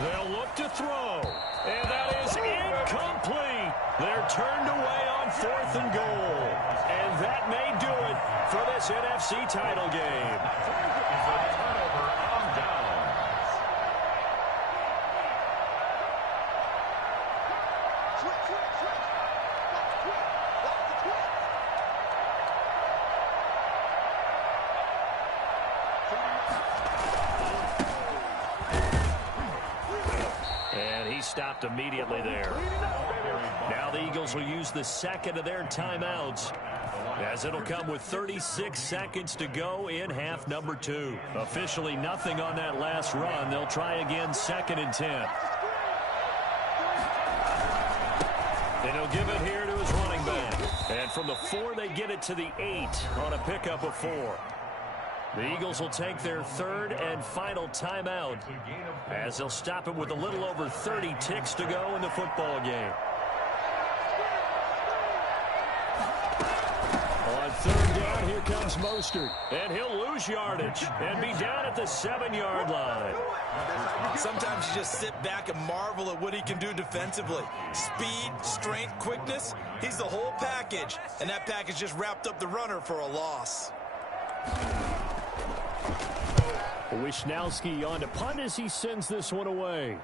They'll look to throw, and that is incomplete. They're turned away on 4th and goal, and that may do it for this NFC title game. It's a turnover on downs. And he stopped immediately there. Now the Eagles will use the 2nd of their timeouts, as it'll come with 36 seconds to go in half number 2. Officially nothing on that last run. They'll try again 2nd and 10. And he'll give it here to his running back. And from the 4, they get it to the 8 on a pickup of 4. The Eagles will take their third and final timeout as they'll stop it with a little over 30 ticks to go in the football game. On third down, here comes Mostert. And he'll lose yardage and be down at the 7-yard line. Sometimes you just sit back and marvel at what he can do defensively. Speed, strength, quickness. He's the whole package. And that package just wrapped up the runner for a loss. Wisnowski on to punt as he sends this one away.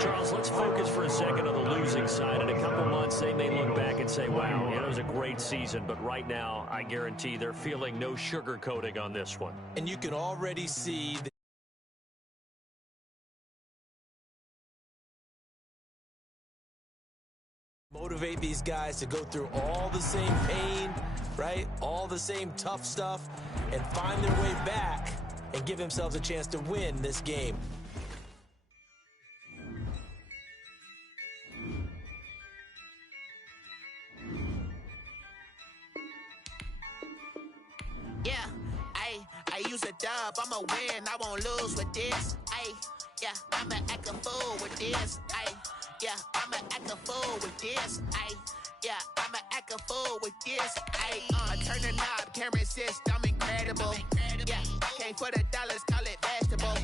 Charles, let's focus for a second on the losing side. In a couple months, they may look back and say, wow, it was a great season. But right now, I guarantee they're feeling no sugarcoating on this one. And you can already see motivate these guys to go through all the same pain, right? All the same tough stuff, and find their way back and give themselves a chance to win this game. Yeah, I use a dub, I'ma win, I won't lose with this. Yeah, I'ma act a fool with this. Yeah, I'ma act a fool with this. Yeah, I'ma act a fool with this. Turn the knob, can't resist, I'm incredible. Yeah, came for the dollars, call it vegetable.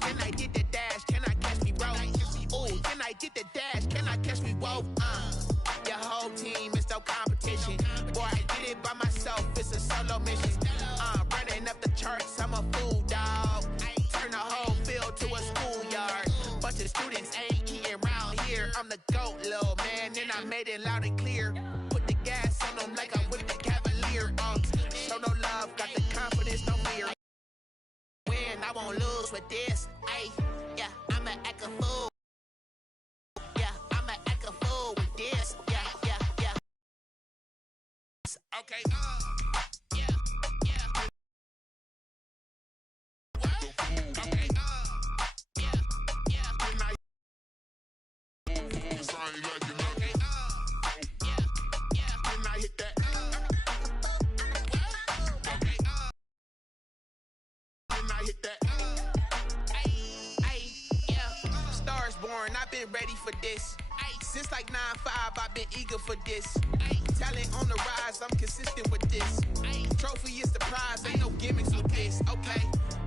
Then I did the dash, can I catch me, bro? Ooh, then I did the dash, can I catch me, whoa? Your whole team is no competition. Boy, I did it by myself, it's a solo mission. Running up the charts, I'm a fool, dog. Turn the whole field to a schoolyard. Bunch of students ain't eating round here. I'm the GOAT, little man, and I made it loud and clear. Put the gas on them like I'm with the Cavalier. Show no love, got the confidence, no fear. Win, I won't lose with this. Yeah, I'ma act a fool. Yeah, I'ma act a fool with this. Yeah. Okay, yeah. Okay, Stars born, I've been ready for this. Since like 9-5, I've been eager for this. Talent on the rise, I'm consistent with this. Trophy is the prize, ain't no gimmicks with this. Okay,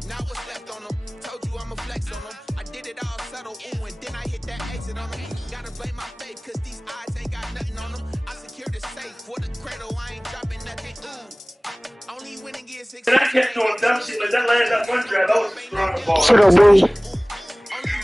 now what's left on them? Told you I'ma flex on them. I did it all subtle, ooh, and then I hit that exit on them. Gotta blame my faith, cause these odds ain't got nothing on them. I secured the safe for the cradle, I ain't dropping nothing, ooh. Only winning is And I kept doing dumb shit like that last one drive. I was throwing the ball. Shut up, boy. Only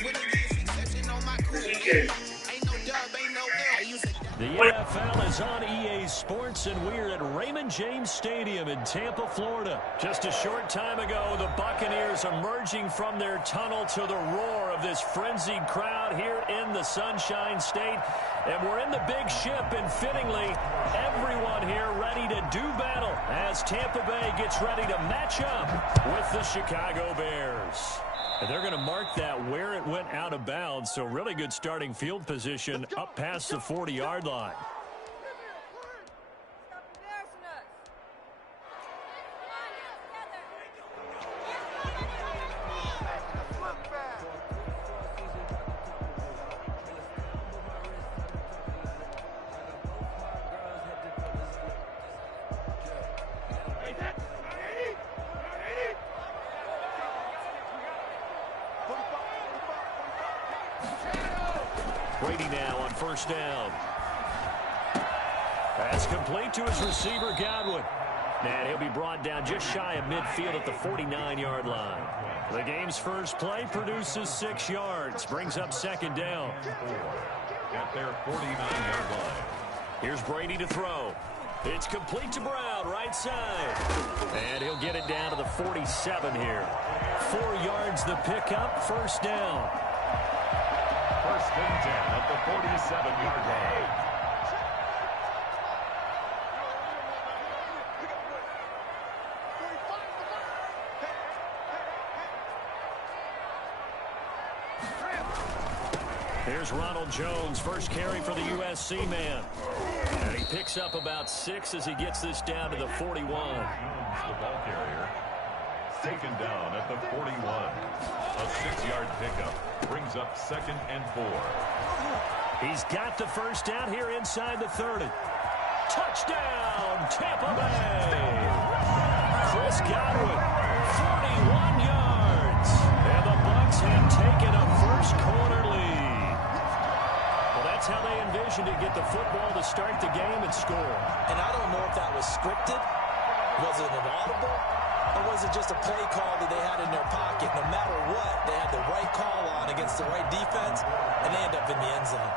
winning is exception on my crew. Ain't no dub, ain't no L. I use it. The NFL is on EA Sports, and we're at Raymond James Stadium in Tampa, Florida. Just a short time ago, the Buccaneers emerging from their tunnel to the roar of this frenzied crowd here in the Sunshine State. And we're in the big ship, and fittingly, everyone here ready to do battle as Tampa Bay gets ready to match up with the Chicago Bears. And they're going to mark that where it went out of bounds, so really good starting field position up past the 40-yard line. Brady now on first down. That's complete to his receiver, Godwin. And he'll be brought down just shy of midfield at the 49-yard line. The game's first play produces 6 yards, brings up second down. At their 49-yard line. Here's Brady to throw. It's complete to Brown, right side. And he'll get it down to the 47 here. 4 yards the pickup, first down. First and 10 at the 47-yard line. Here's Ronald Jones, first carry for the USC man. And he picks up about 6 as he gets this down to the 41. Jones, the ball carrier, taken down at the 41. A 6-yard pickup brings up 2nd and 4. He's got the first down here inside the 30. Touchdown, Tampa Bay! Chris Godwin, 41 yards. And the Bucs have taken a first-quarter lead. Well, that's how they envisioned to get the football to start the game and score. And I don't know if that was scripted. Was it an audible? Or was it just a play call that they had in their pocket? No matter what, they had the right call on against the right defense, and they end up in the end zone.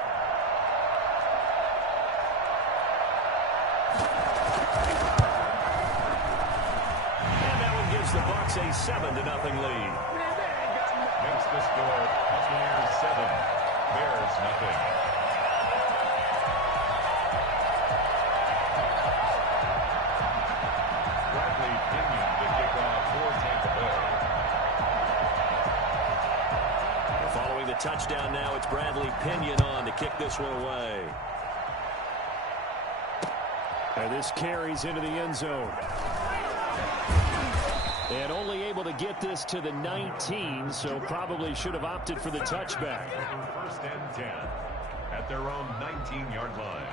And that one gives the Bucs a 7-0 lead. Makes the score Buccaneers 7, Bears nothing. Bradley Pinion to kick off for Tampa Bay. Following the touchdown now, it's Bradley Pinion on to kick this one away. And this carries into the end zone. And only able to get this to the 19, so probably should have opted for the touchback. 1st and 10 at their own 19-yard line.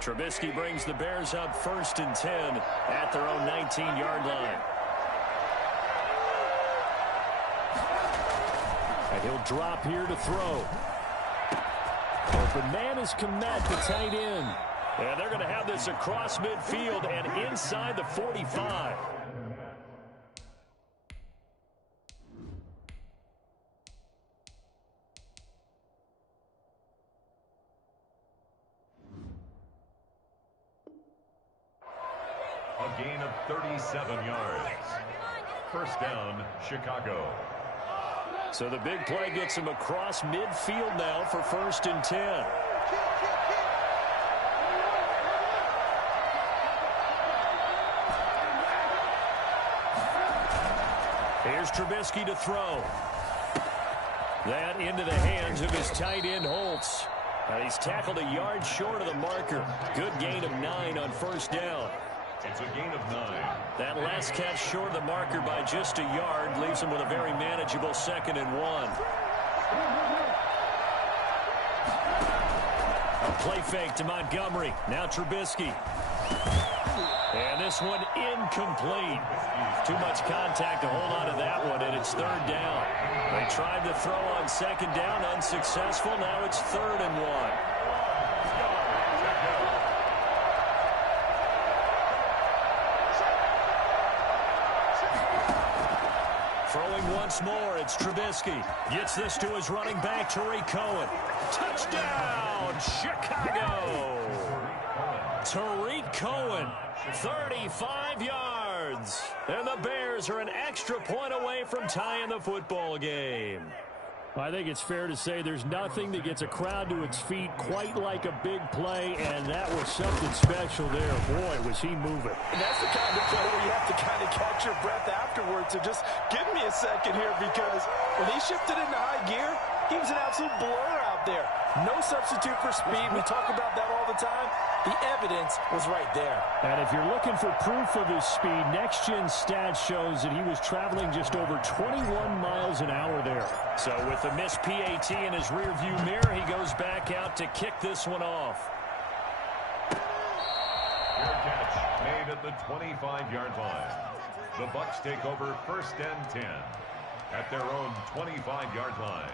Trubisky brings the Bears up 1st and 10 at their own 19-yard line. And he'll drop here to throw. Open man is Komet, the tight end. And they're going to have this across midfield and inside the 45. A gain of 37 yards. 1st down, Chicago. So the big play gets him across midfield now for 1st and 10. Here's Trubisky to throw. That into the hands of his tight end, Holtz. And he's tackled a yard short of the marker. Good gain of 9 on 1st down. It's a gain of 9. That last catch short of the marker by just a yard leaves him with a very manageable 2nd and 1. A play fake to Montgomery. Now Trubisky. And this one incomplete. Too much contact to hold on to that one, and it's 3rd down. They tried to throw on 2nd down, unsuccessful. Now it's 3rd and 1. Throwing once more, it's Trubisky. Gets this to his running back, Tariq Cohen. Touchdown, Chicago! Tariq Cohen, 35 yards. And the Bears are an extra point away from tying the football game. I think it's fair to say there's nothing that gets a crowd to its feet quite like a big play, and that was something special there. Boy, was he moving. And that's the kind of play where you have to kind of catch your breath afterwards. So just give me a second here, because when he shifted into high gear, he was an absolute blur out there. No substitute for speed. We talk about that all the time. The evidence was right there. And if you're looking for proof of his speed, Next Gen Stats shows that he was traveling just over 21 miles an hour there. So with the missed PAT in his rearview mirror, he goes back out to kick this one off. Fair catch made at the 25-yard line. The Bucs take over 1st and 10 at their own 25-yard line.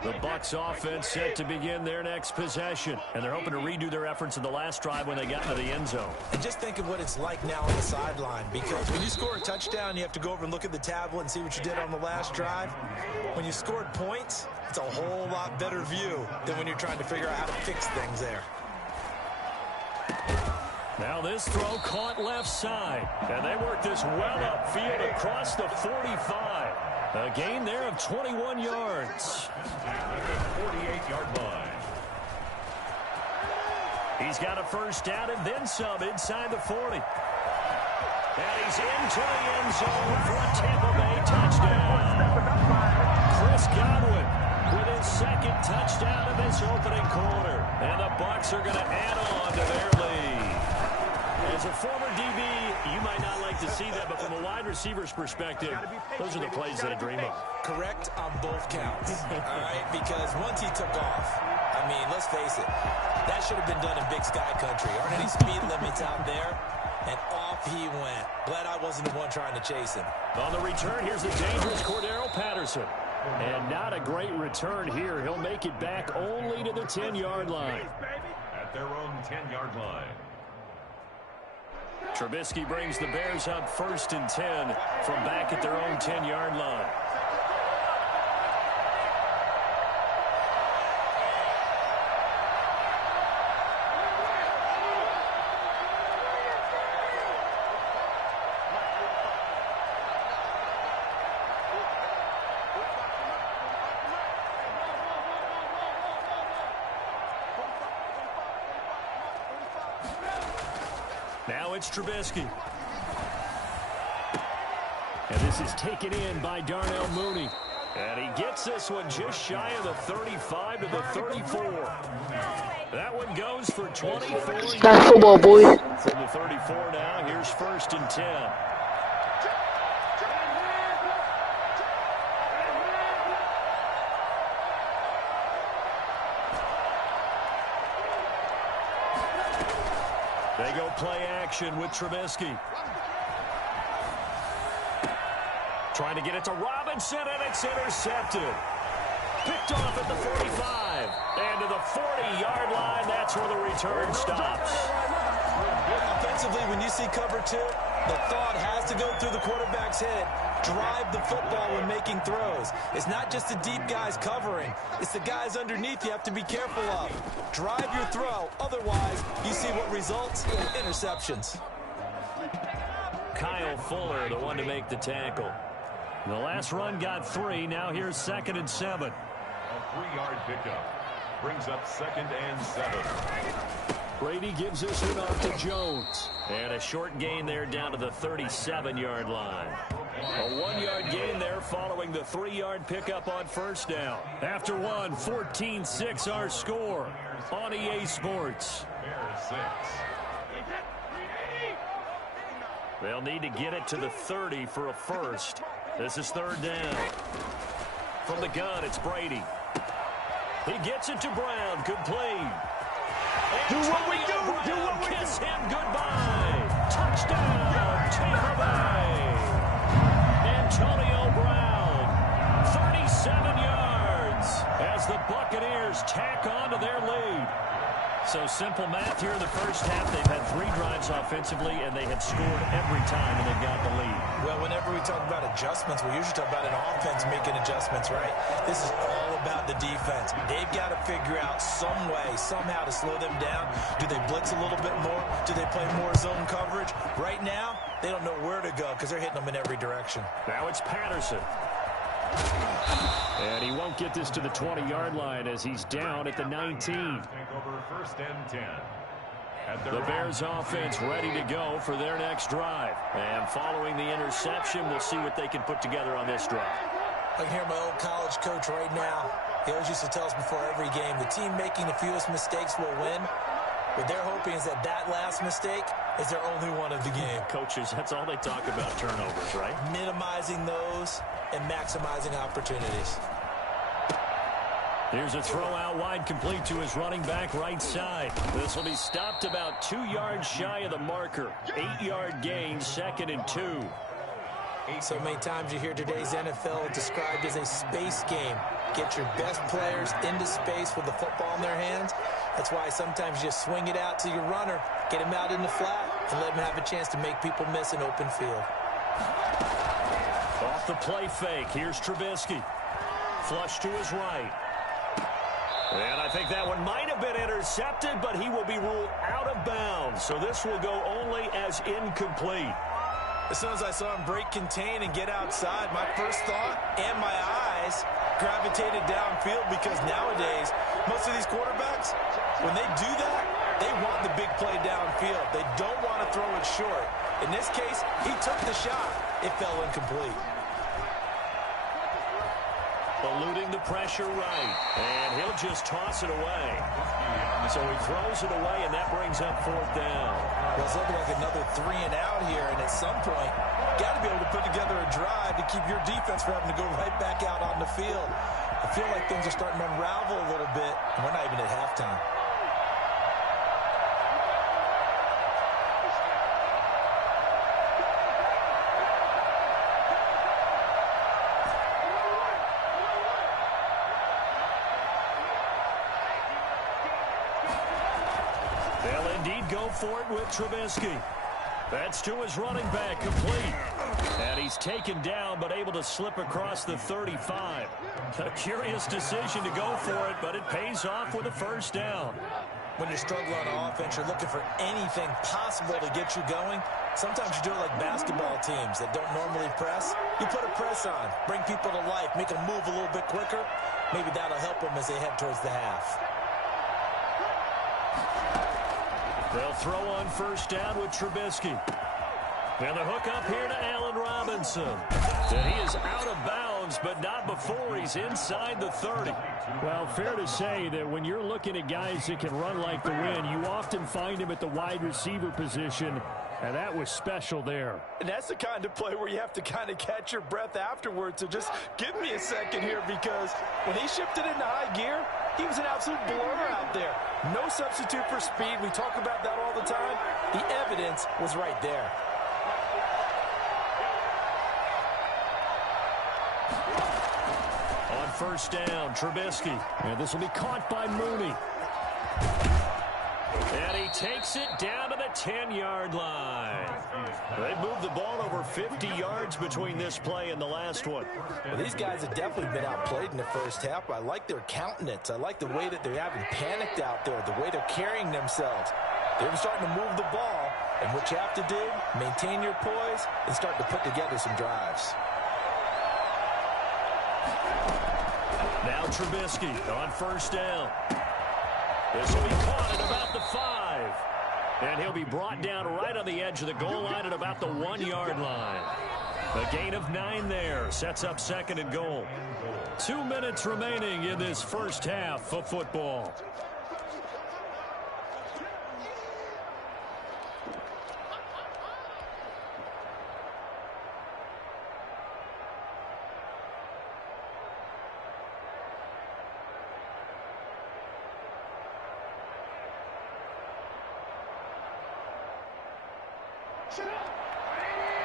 The Bucs offense set to begin their next possession, and they're hoping to redo their efforts in the last drive when they got into the end zone. And just think of what it's like now on the sideline, because when you score a touchdown, you have to go over and look at the tablet and see what you did on the last drive. When you scored points, it's a whole lot better view than when you're trying to figure out how to fix things there. Now this throw caught left side, and they work this well upfield across the 45. A gain there of 21 yards. At the 48-yard line. He's got a first down and then some inside the 40. And he's into the end zone for a Tampa Bay touchdown. Chris Godwin with his second touchdown of this opening quarter. And the Bucs are going to add on to their lead. As a former DB, you might not like to see that, but from a wide receiver's perspective, those are the plays they dream of. Correct on both counts, all right? Because once he took off, I mean, let's face it, that should have been done in Big Sky Country. Aren't any speed limits out there? And off he went. Glad I wasn't the one trying to chase him. On the return, here's the dangerous Cordero Patterson. And not a great return here. He'll make it back only to the 10-yard line. At their own 10-yard line. Trubisky brings the Bears up 1st and 10 from back at their own 10-yard line. Now it's Trubisky. And this is taken in by Darnell Mooney. And he gets this one just shy of the 35 to the 34. That one goes for 24. That's football, boy. From the 34 now, here's 1st and 10. They go play action with Trubisky. Trying to get it to Robinson, and it's intercepted. Picked off at the 45. And to the 40-yard line, that's where the return stops. Offensively, when you see cover 2, the thought has to go through the quarterback's head. Drive the football when making throws. It's not just the deep guys covering. It's the guys underneath you have to be careful of. Drive your throw. Otherwise, you see what results in interceptions. Kyle Fuller, the one to make the tackle. The last run got 3. Now here's 2nd and 7. A 3-yard pickup. Brings up 2nd and 7. Brady gives this one off to Jones. And a short gain there down to the 37-yard line. A 1-yard gain there following the 3-yard pickup on 1st down. After 1, 14-6 our score on EA Sports. Bears 6. They'll need to get it to the 30 for a first. This is 3rd down. From the gun, it's Brady. He gets it to Brown. Complete. Do what we do. Do what we Kiss do. him goodbye. Touchdown, Tampa Bay. Antonio Brown, 37 yards as the Buccaneers tack on to their lead. So simple math here in the first half. They've had 3 drives offensively, and they had scored every time, and they got the lead. Well, whenever we talk about adjustments, we usually talk about an offense making adjustments, right? This is all about the defense. They've got to figure out some way, somehow to slow them down. Do they blitz a little bit more? Do they play more zone coverage? Right now, they don't know where to go because they're hitting them in every direction. Now it's Patterson. And he won't get this to the 20-yard line as he's down at the 19. Take over 1st and 10. The Bears offense ready to go for their next drive. And following the interception, we'll see what they can put together on this drive. I can hear my old college coach right now. He always used to tell us before every game, the team making the fewest mistakes will win. What they're hoping is that last mistake is their only one of the game. Coaches, that's all they talk about, turnovers, right? Minimizing those and maximizing opportunities. Here's a throw out wide, complete to his running back right side. This will be stopped about 2 yards shy of the marker. 8-yard gain, 2nd and 2. So many times you hear today's NFL described as a space game. Get your best players into space with the football in their hands. That's why sometimes you just swing it out to your runner, get him out in the flat, and let him have a chance to make people miss an open field. Off the play fake, here's Trubisky. Flush to his right. And I think that one might have been intercepted, but he will be ruled out of bounds. So this will go only as incomplete. As soon as I saw him break contain and get outside, my first thought and my eyes gravitated downfield, because nowadays, most of these quarterbacks, when they do that, they want the big play downfield. They don't want to throw it short. In this case, he took the shot. It fell incomplete. Eluding the pressure right, and he'll just toss it away. So he throws it away, and that brings up 4th down. Well, it's looking like another 3 and out here, and at some point, got to be able to put together a drive to keep your defense from having to go right back out on the field. I feel like things are starting to unravel a little bit, and we're not even at halftime. They'll indeed go for it with Trubisky. That's to his running back, complete. And he's taken down, but able to slip across the 35. A curious decision to go for it, but it pays off with a 1st down. When you're struggling on offense, you're looking for anything possible to get you going. Sometimes you do it like basketball teams that don't normally press. You put a press on, bring people to life, make them move a little bit quicker. Maybe that'll help them as they head towards the half. They'll throw on 1st down with Trubisky. And the hook up here to Allen Robinson. And he is out of bounds, but not before he's inside the 30. Well, fair to say that when you're looking at guys that can run like the wind, you often find him at the wide receiver position, and that was special there. And that's the kind of play where you have to kind of catch your breath afterwards. So just give me a second here, because when he shifted into high gear, he was an absolute blur out there. No substitute for speed. We talk about that all the time. The evidence was right there. On 1st down, Trubisky. And this will be caught by Mooney. And he takes it down to the 10-yard line. They moved the ball over 50 yards between this play and the last one. Well, these guys have definitely been outplayed in the first half. I like their countenance. I like the way that they're having panicked out there, the way they're carrying themselves. They're starting to move the ball, and what you have to do, maintain your poise and start to put together some drives. Now Trubisky on 1st down. This will be caught at about the 5. And he'll be brought down right on the edge of the goal line at about the 1-yard line. A gain of 9 there. Sets up 2nd and goal. 2 minutes remaining in this first half of football.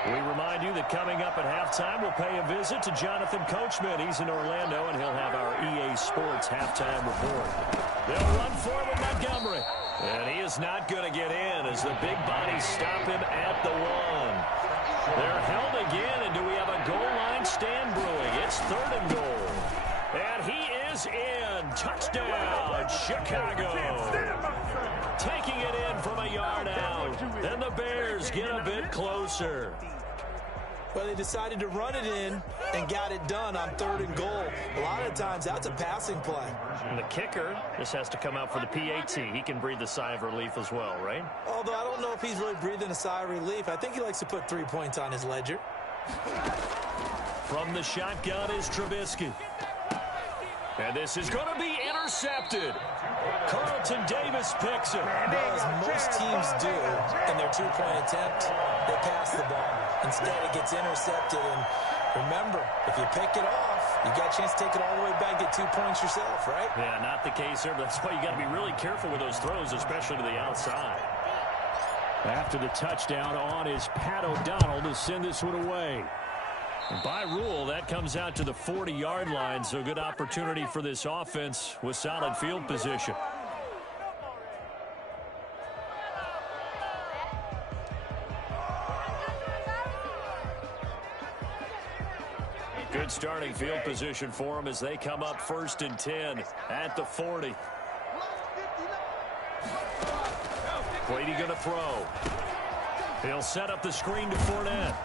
We remind you that coming up at halftime, we'll pay a visit to Jonathan Coachman. He's in Orlando, and he'll have our EA Sports halftime report. They'll run for it with Montgomery. And he is not going to get in as the big bodies stop him at the 1. They're held again, and do we have a goal line stand brewing? It's 3rd and goal. And he is in. Touchdown, Chicago. Taking it in from a yard out. And the Bears get a bit closer. Well, they decided to run it in and got it done on 3rd and goal. A lot of times, that's a passing play. And the kicker just has to come out for the PAT. He can breathe a sigh of relief as well, right? Although I don't know if he's really breathing a sigh of relief. I think he likes to put 3 points on his ledger. From the shotgun is Trubisky. And this is going to be intercepted. Carlton Davis picks it. Well, as most teams do in their 2-point attempt, they pass the ball. Instead, it gets intercepted. And remember, if you pick it off, you got a chance to take it all the way back, get 2 points yourself, right? Yeah, not the case here, but that's why you got to be really careful with those throws, especially to the outside. After the touchdown on is Pat O'Donnell to send this one away. By rule, that comes out to the 40-yard line, so good opportunity for this offense with solid field position. Good starting field position for them as they come up 1st and 10 at the 40. Brady going to throw. He'll set up the screen to Fournette.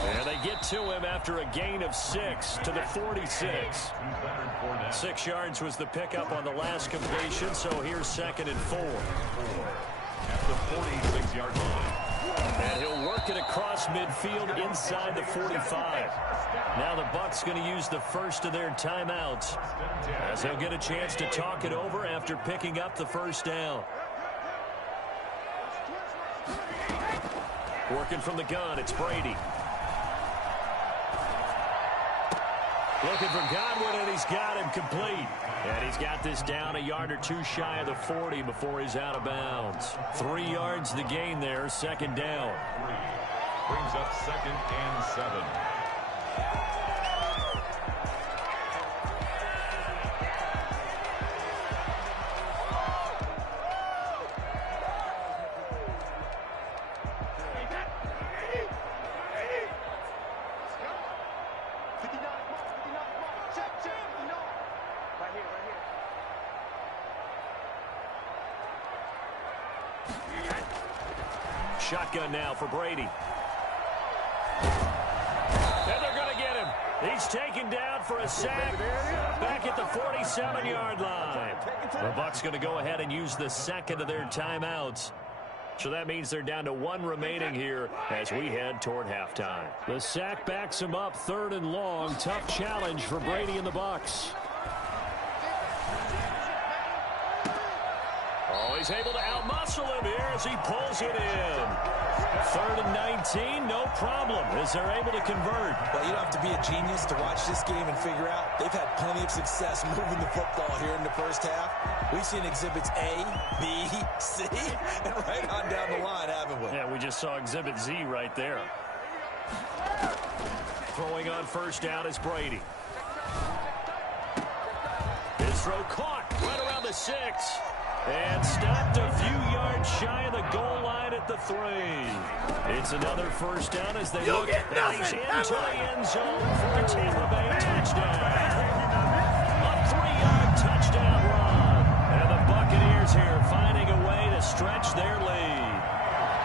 And they get to him after a gain of 6 to the 46. 6 yards was the pickup on the last completion, so here's 2nd and 4. At the 46-yard line. And he'll work it across midfield inside the 45. Now the Bucs going to use the first of their timeouts as they'll get a chance to talk it over after picking up the first down. Working from the gun, it's Brady. Looking for Godwin, and he's got him complete. And he's got this down a yard or 2 shy of the 40 before he's out of bounds. 3 yards the gain there, 2nd down. Brings up 2nd and 7. Shotgun now for Brady. And they're going to get him. He's taken down for a sack back at the 47-yard line. The Bucs going to go ahead and use the 2nd of their timeouts. So that means they're down to 1 remaining here as we head toward halftime. The sack backs him up, 3rd and long. Tough challenge for Brady and the Bucs. Oh, he's able to outmuscle him here as he pulls it in. 3rd and 19, no problem, as they're able to convert. Well, you don't have to be a genius to watch this game and figure out they've had plenty of success moving the football here in the first half. We've seen exhibits A, B, C, and right on down the line, haven't we? Yeah, we just saw exhibit Z right there. Throwing on first down is Brady. His throw caught right around the 6. And stopped a few yards shy of the goal line at the 3. It's another first down as they look. And he's into the end zone for a Tampa Bay touchdown. A 3-yard touchdown run. And the Buccaneers here finding a way to stretch their lead.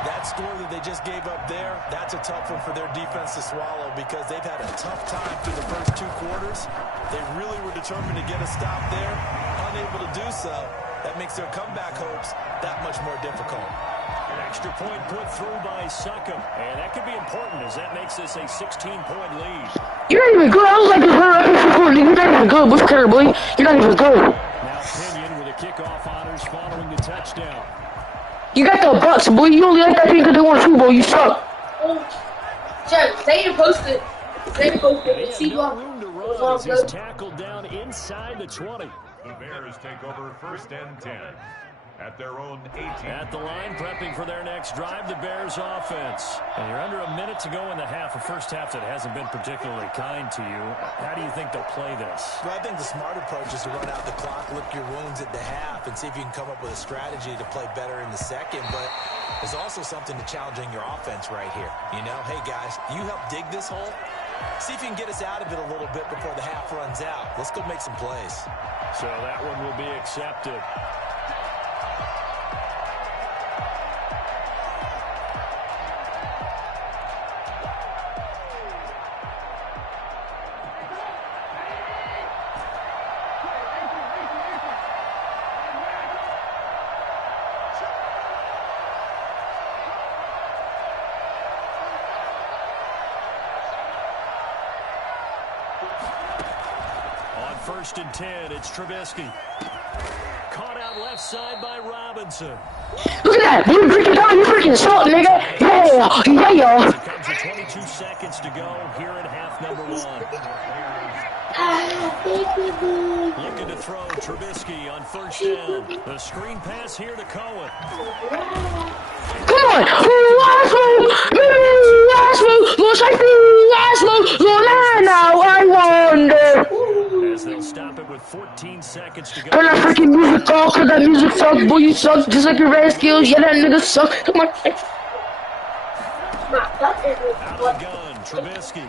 That score that they just gave up there, that's a tough one for their defense to swallow because they've had a tough time through the first 2 quarters. They really were determined to get a stop there, unable to do so. That makes their comeback hopes that much more difficult. An extra point put through by Succum. And that could be important as that makes this a 16-point lead. You're not even good. I was like, you're not even good. What's terrible? You're not even good. Now Pinion with the kickoff honors following the touchdown. You got the Bucks, boy. You only like that thing because they won a Super Bowl. You suck. Chad, they didn't post it. They didn't post it. See, no room to run as he's tackled down inside the 20. The Bears take over 1st and 10 at their own 18. At the line, prepping for their next drive, the Bears offense. And you're under a minute to go in the half, a first half that hasn't been particularly kind to you. How do you think they'll play this? Well, I think the smart approach is to run out the clock, lick your wounds at the half, and see if you can come up with a strategy to play better in the second. But there's also something to challenging your offense right here. You know, hey, guys, you help dig this hole. See if you can get us out of it a little bit before the half runs out. Let's go make some plays. So that one will be accepted. On 1st and 10, it's Trubisky. Caught out left side by Robinson. Look at that. You freaking down. You freaking salt, nigga. Yeah. Yeah. It comes to 22 seconds to go here in half number 1. Looking to throw Trubisky on 1st down. The screen pass here to Cohen. Come on. Last move. Last move. Looks like last move. Now I wonder. As they'll stop it with 14 seconds to go. Turn that freaking music off, cause that music sucks, boy, you suck, just like your red skills, yeah, that nigga suck, come on. Out of the gun, Trubisky.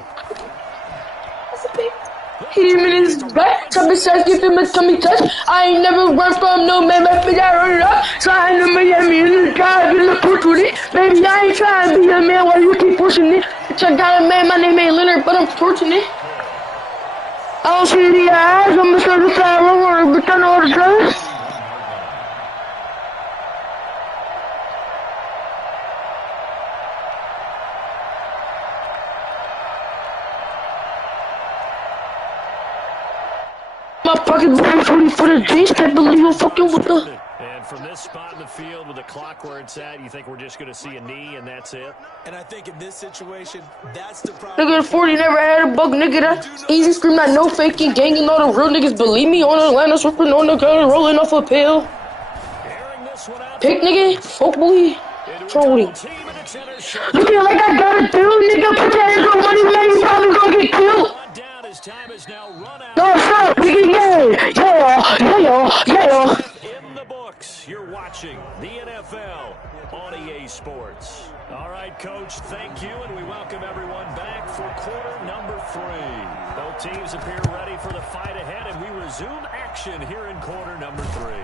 Hit him in his back, tummy says, give him a tummy touch, I ain't never run from no man, but I run it up, sliding to Miami in the drive in the push with it, baby, I ain't trying to be a man while you keep fortunate. I got a man, my name ain't Leonard, but I'm fortunate. I don't see the eyes, I'm Mr. the Fowler, or return order service. My pocket boy 40 for the G's, can't believe I'm fucking with the... And from this spot in the field with the clock where it's at, you think we're just going to see a knee and that's it? And I think in this situation, that's the problem. Nigga, 40 never had a buck, nigga. That's easy scream, that no faking, ganging. All the real niggas believe me. On the line, I'm slipping on the counter, rolling off a pill. Pick, nigga, fuck boy. Trolling. Look at like I gotta do, nigga. Put that in your money, man. You probably gonna get killed. No, stop, nigga. Yeah. In the books, you're watching the NFL on EA Sports. All right, Coach, thank you, and we welcome everyone back for quarter number 3. Both teams appear ready for the fight ahead, and we resume action here in quarter number 3.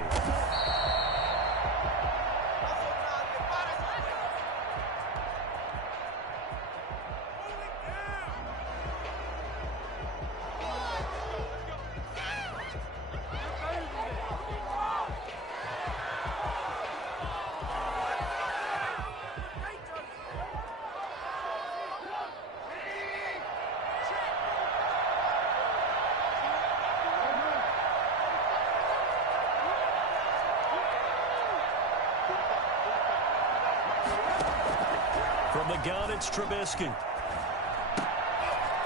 From the gun, it's Trubisky.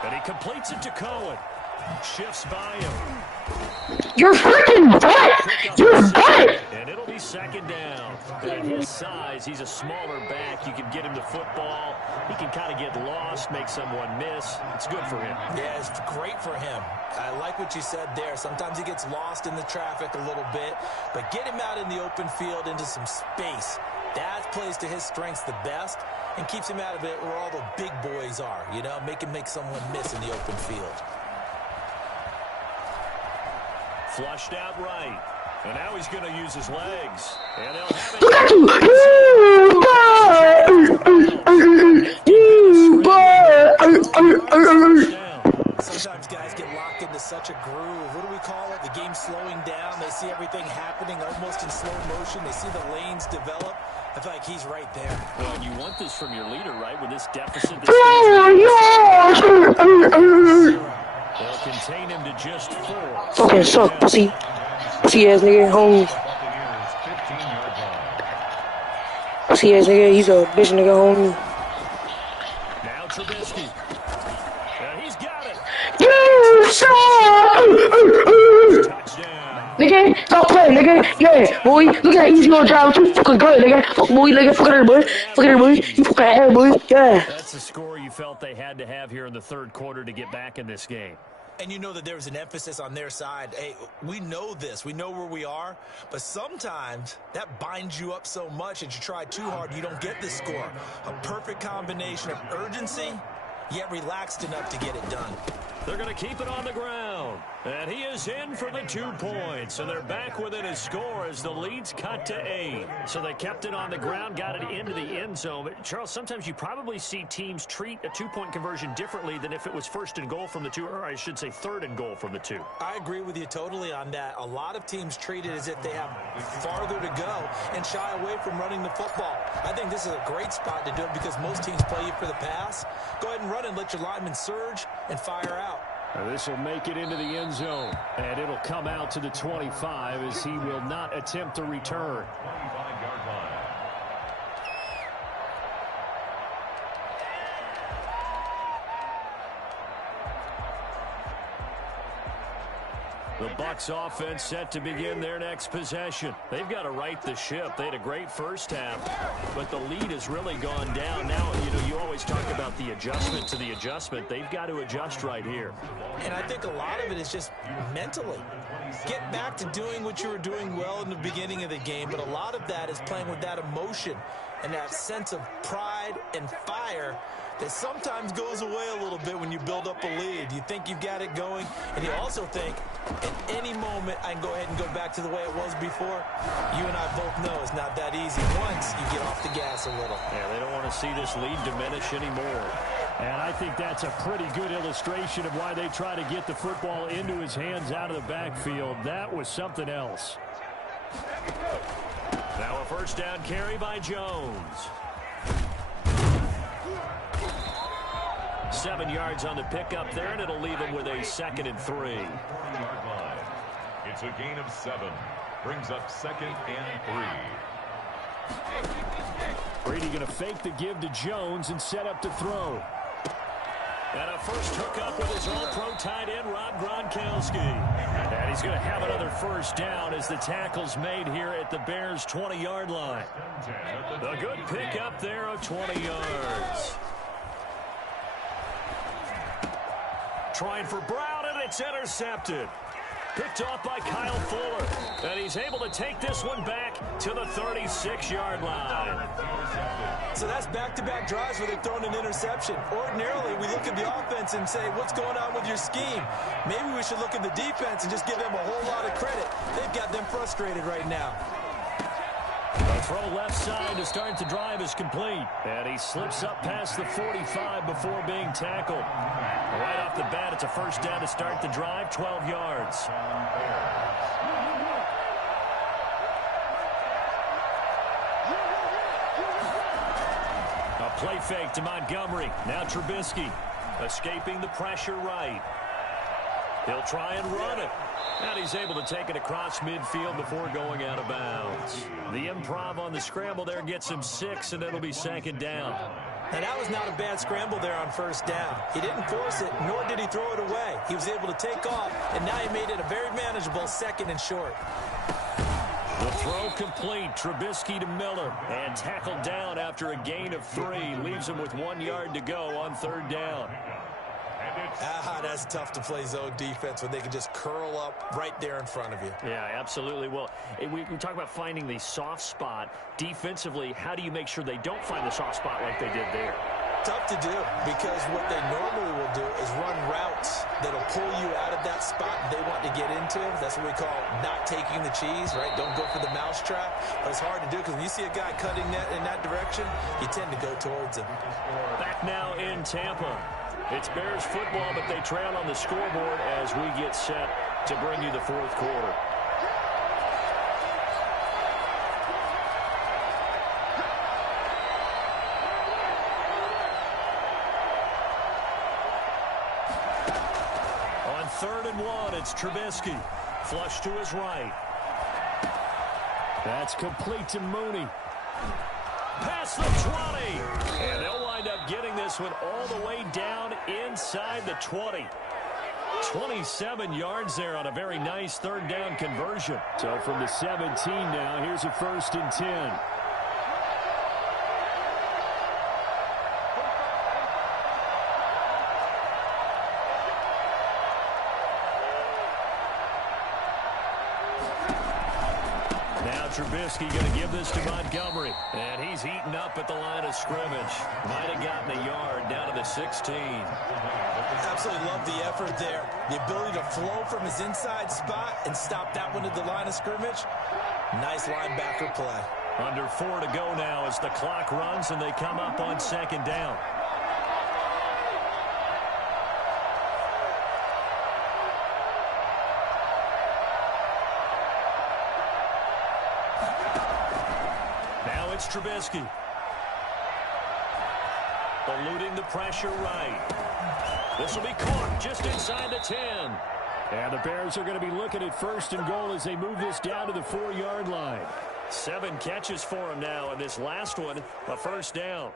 And he completes it to Cohen. Shifts by him. You're freaking butt! You're butt! And it'll be second down. At his size, he's a smaller back. You can get him the football. He can kind of get lost, make someone miss. It's good for him. Yeah, it's great for him. I like what you said there. Sometimes he gets lost in the traffic a little bit, but get him out in the open field into some space. That plays to his strengths the best and keeps him out of it where all the big boys are, you know, make someone miss in the open field. Flushed out right. And now he's going to use his legs. And they'll have it. Look at you! Sometimes guys get locked into such a groove. What do we call it? The game's slowing down. They see everything happening almost in slow motion. They see the lanes develop. I feel like he's right there. Well, you want this from your leader, right? With this deficit. They'll contain him to just 4. Fucking suck, pussy. Pussy ass nigga, homie. Pussy ass nigga, he's a bitch nigga, homie. Now Trubisky. And he's got it. You suck! Nigga, stop playing, nigga. Yeah, boy, look at that easy on drive. You fucking good, nigga. Fuck, boy, nigga. Fuck her, boy. Fuck her, boy. You fucking ass, boy. Yeah. That's the score you felt they had to have here in the third quarter to get back in this game. And you know that there was an emphasis on their side. Hey, we know this. We know where we are. But sometimes that binds you up so much that you try too hard, you don't get the score. A perfect combination of urgency, yet relaxed enough to get it done. They're going to keep it on the ground. And he is in for the 2 points. And they're back within a score as the lead's cut to 8. So they kept it on the ground, got it into the end zone. But, Charles, sometimes you probably see teams treat a 2-point conversion differently than if it was first and goal from the 2, or I should say third and goal from the 2. I agree with you totally on that. A lot of teams treat it as if they have farther to go and shy away from running the football. I think this is a great spot to do it because most teams play you for the pass. Go ahead and run and let your linemen surge and fire out. This will make it into the end zone, and it'll come out to the 25 as he will not attempt to return. 25-yard line. The Bucs offense set to begin their next possession. They've got to right the ship. They had a great first half, but the lead has really gone down. Now, you always talk about the adjustment to the adjustment. They've got to adjust right here. And I think a lot of it is just mentally. Get back to doing what you were doing well in the beginning of the game, but a lot of that is playing with that emotion. and that sense of pride and fire that sometimes goes away a little bit when you build up a lead. You think you've got it going, and you also think at any moment I can go ahead and go back to the way it was before. You and I both know it's not that easy once you get off the gas a little. Yeah, they don't want to see this lead diminish anymore. And I think that's a pretty good illustration of why they try to get the football into his hands out of the backfield. That was something else. Now a first down carry by Jones. 7 yards on the pickup there, and it'll leave him with a 2nd and 3. It's a gain of 7. Brings up 2nd and 3. Brady going to fake the give to Jones and set up to throw. And a first hookup with his all-pro tight end, Rob Gronkowski. And he's going to have another first down as the tackle's made here at the Bears' 20-yard line. A good pickup there of 20 yards. Trying for Brown, and it's intercepted. Picked off by Kyle Fuller. And he's able to take this one back to the 36-yard line. So that's back-to-back drives where they've thrown an interception. Ordinarily, we look at the offense and say, what's going on with your scheme? Maybe we should look at the defense and just give them a whole lot of credit. They've got them frustrated right now. The throw left side to start the drive is complete. And he slips up past the 45 before being tackled. Right off the bat, it's a first down to start the drive, 12 yards. A play fake to Montgomery. Now Trubisky escaping the pressure right. He'll try and run it. And he's able to take it across midfield before going out of bounds. The improv on the scramble there gets him 6, and it'll be 2nd down. And that was not a bad scramble there on first down. He didn't force it, nor did he throw it away. He was able to take off, and now he made it a very manageable 2nd and short. The throw complete. Trubisky to Miller. And tackled down after a gain of 3. Leaves him with 1 yard to go on 3rd down. That's tough to play zone defense when they can just curl up right there in front of you. Yeah, absolutely. Well, we talk about finding the soft spot. Defensively, how do you make sure they don't find the soft spot like they did there? Tough to do, because what they normally will do is run routes that'll pull you out of that spot they want to get into. That's what we call not taking the cheese, right? Don't go for the mousetrap. But it's hard to do because when you see a guy cutting that in that direction, you tend to go towards him. Back now in Tampa. It's Bears football, but they trail on the scoreboard as we get set to bring you the 4th quarter. On 3rd and 1, it's Trubisky. Flush to his right. That's complete to Mooney. Past the 20. And they'll wind up getting this one all the way down inside the 20. 27 yards there on a very nice 3rd down conversion. So from the 17 now, here's a 1st and 10. Trubisky going to give this to Montgomery. And he's heating up at the line of scrimmage. Might have gotten a yard down to the 16. Absolutely love the effort there. The ability to flow from his inside spot and stop that one at the line of scrimmage. Nice linebacker play. Under 4 to go now as the clock runs and they come up on 2nd down. It's Trubisky. Eluding the pressure right. This will be caught just inside the 10. And the Bears are going to be looking at 1st and goal as they move this down to the 4-yard line. 7 catches for him now, and this last one, a first down.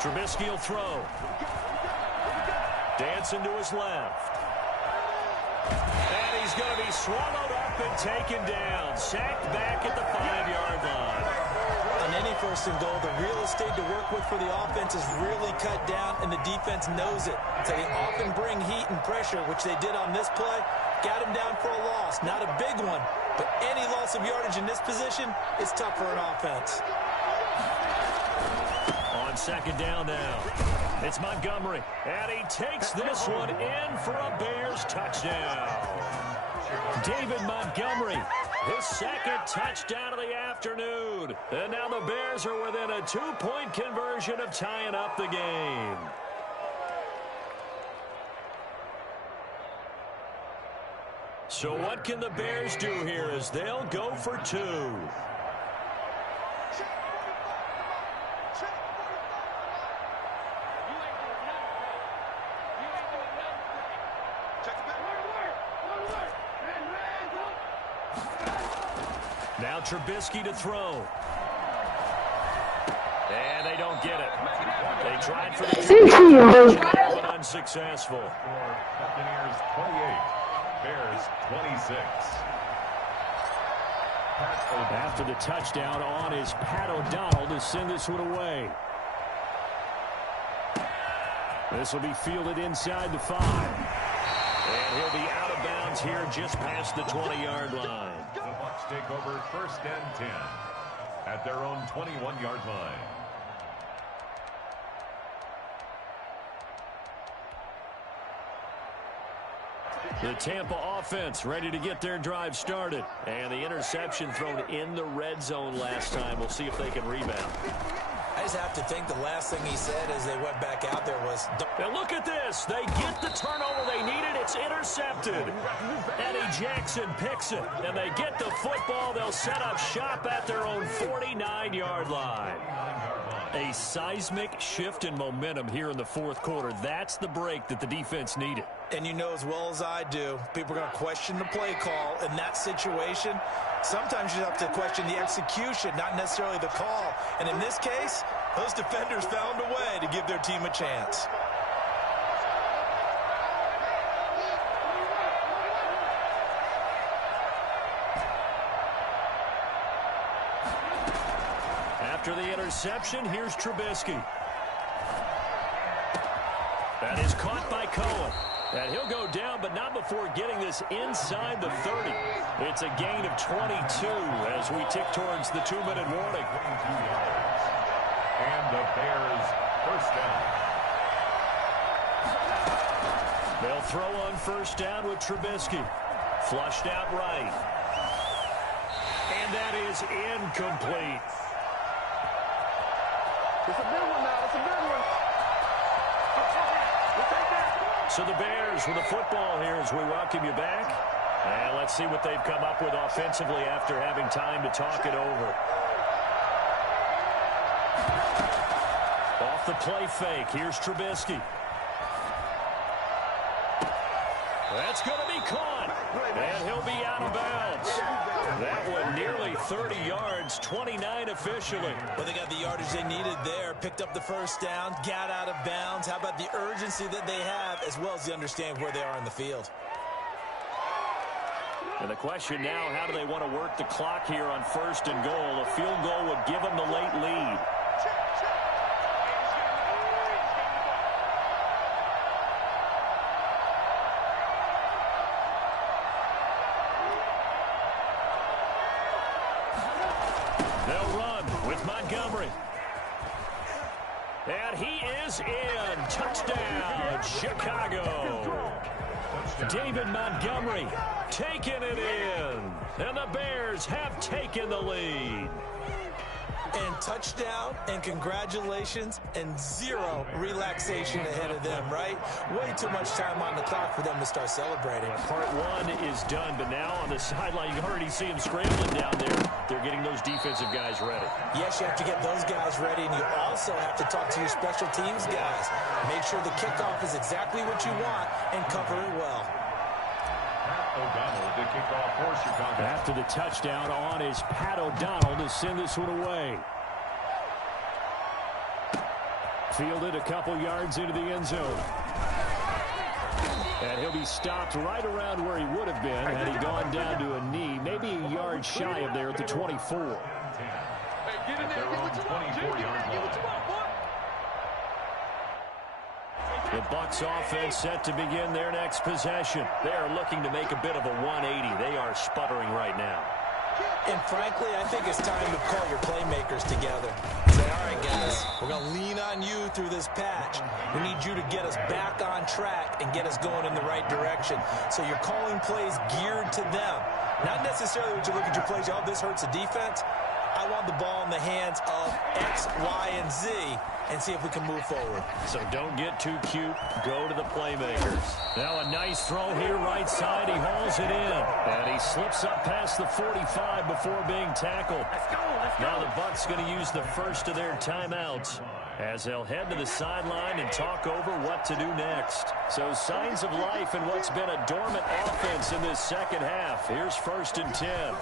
Trubisky will throw. Dancing to his left. And he's going to be swallowed up and taken down. Sacked back at the 5-yard line. On any first and goal, the real estate to work with for the offense is really cut down, and the defense knows it. So they often bring heat and pressure, which they did on this play. Got him down for a loss. Not a big one, but any loss of yardage in this position is tough for an offense. On second down now, it's Montgomery, and he takes this one in for a Bears touchdown. David Montgomery, his second touchdown of the afternoon. And now the Bears are within a 2-point conversion of tying up the game. So what can the Bears do here as they'll go for 2? Now Trubisky to throw. And they don't get it. They tried for the but unsuccessful. Buccaneers 28, Bears 26. After the touchdown on is Pat O'Donnell to send this one away. This will be fielded inside the 5. And he'll be out of bounds here just past the 20-yard line. The Bucs take over first and 10 at their own 21-yard line. The Tampa offense ready to get their drive started. And the interception thrown in the red zone last time. We'll see if they can rebound. I just have to think the last thing he said as they went back out there was... Now look at this. They get the turnover they needed. It's intercepted. Eddie Jackson picks it. And they get the football. They'll set up shop at their own 49-yard line. A seismic shift in momentum here in the fourth quarter. That's the break that the defense needed. And you know as well as I do, people are going to question the play call in that situation. Sometimes you have to question the execution, not necessarily the call. And in this case, those defenders found a way to give their team a chance. After the interception, here's Trubisky. That is caught by Cohen. And he'll go down, but not before getting this inside the 30. It's a gain of 22 as we tick towards the 2-minute warning. And the Bears first down. They'll throw on first down with Trubisky. Flushed out right. And that is incomplete. It's a good one now. It's a good one. So the Bears with the football here as we welcome you back. And let's see what they've come up with offensively after having time to talk it over. Off the play fake. Here's Trubisky. That's going to be caught. And he'll be out of bounds. That one nearly 30 yards, 29 officially. Well, they got the yardage they needed there, picked up the first down, got out of bounds. How about the urgency that they have, as well as the understand where they are in the field? And the question now, how do they want to work the clock here on first and goal? A field goal would give them the late lead. They'll run with Montgomery. And he is in. Touchdown, Chicago. David Montgomery taking it in. And the Bears have taken the lead. And touchdown, and congratulations, and zero relaxation ahead of them, right? Way too much time on the clock for them to start celebrating. Part one is done, but now on the sideline, you can already see them scrambling down there. They're getting those defensive guys ready. Yes, you have to get those guys ready, and you also have to talk to your special teams guys. Make sure the kickoff is exactly what you want and cover it well. O'Donnell, the kickoff for Chicago. After the touchdown on is Pat O'Donnell to send this one away. Fielded a couple yards into the end zone. And he'll be stopped right around where he would have been had he gone down to a knee, maybe a yard shy of there at the 24. At their own 24-yard line. The Bucs offense set to begin their next possession. They are looking to make a bit of a 180. They are sputtering right now. And frankly, I think it's time to call your playmakers together. Say, all right, guys, we're going to lean on you through this patch. We need you to get us back on track and get us going in the right direction. So you're calling plays geared to them. Not necessarily when you look at your plays, oh, this hurts the defense. I want the ball in the hands of X, Y, and Z and see if we can move forward. So don't get too cute. Go to the playmakers. Now a nice throw here right side. He hauls it in. And he slips up past the 45 before being tackled. Let's go. Now the Bucs going to use the first of their timeouts as they'll head to the sideline and talk over what to do next. So signs of life in what's been a dormant offense in this second half. Here's 1st and 10.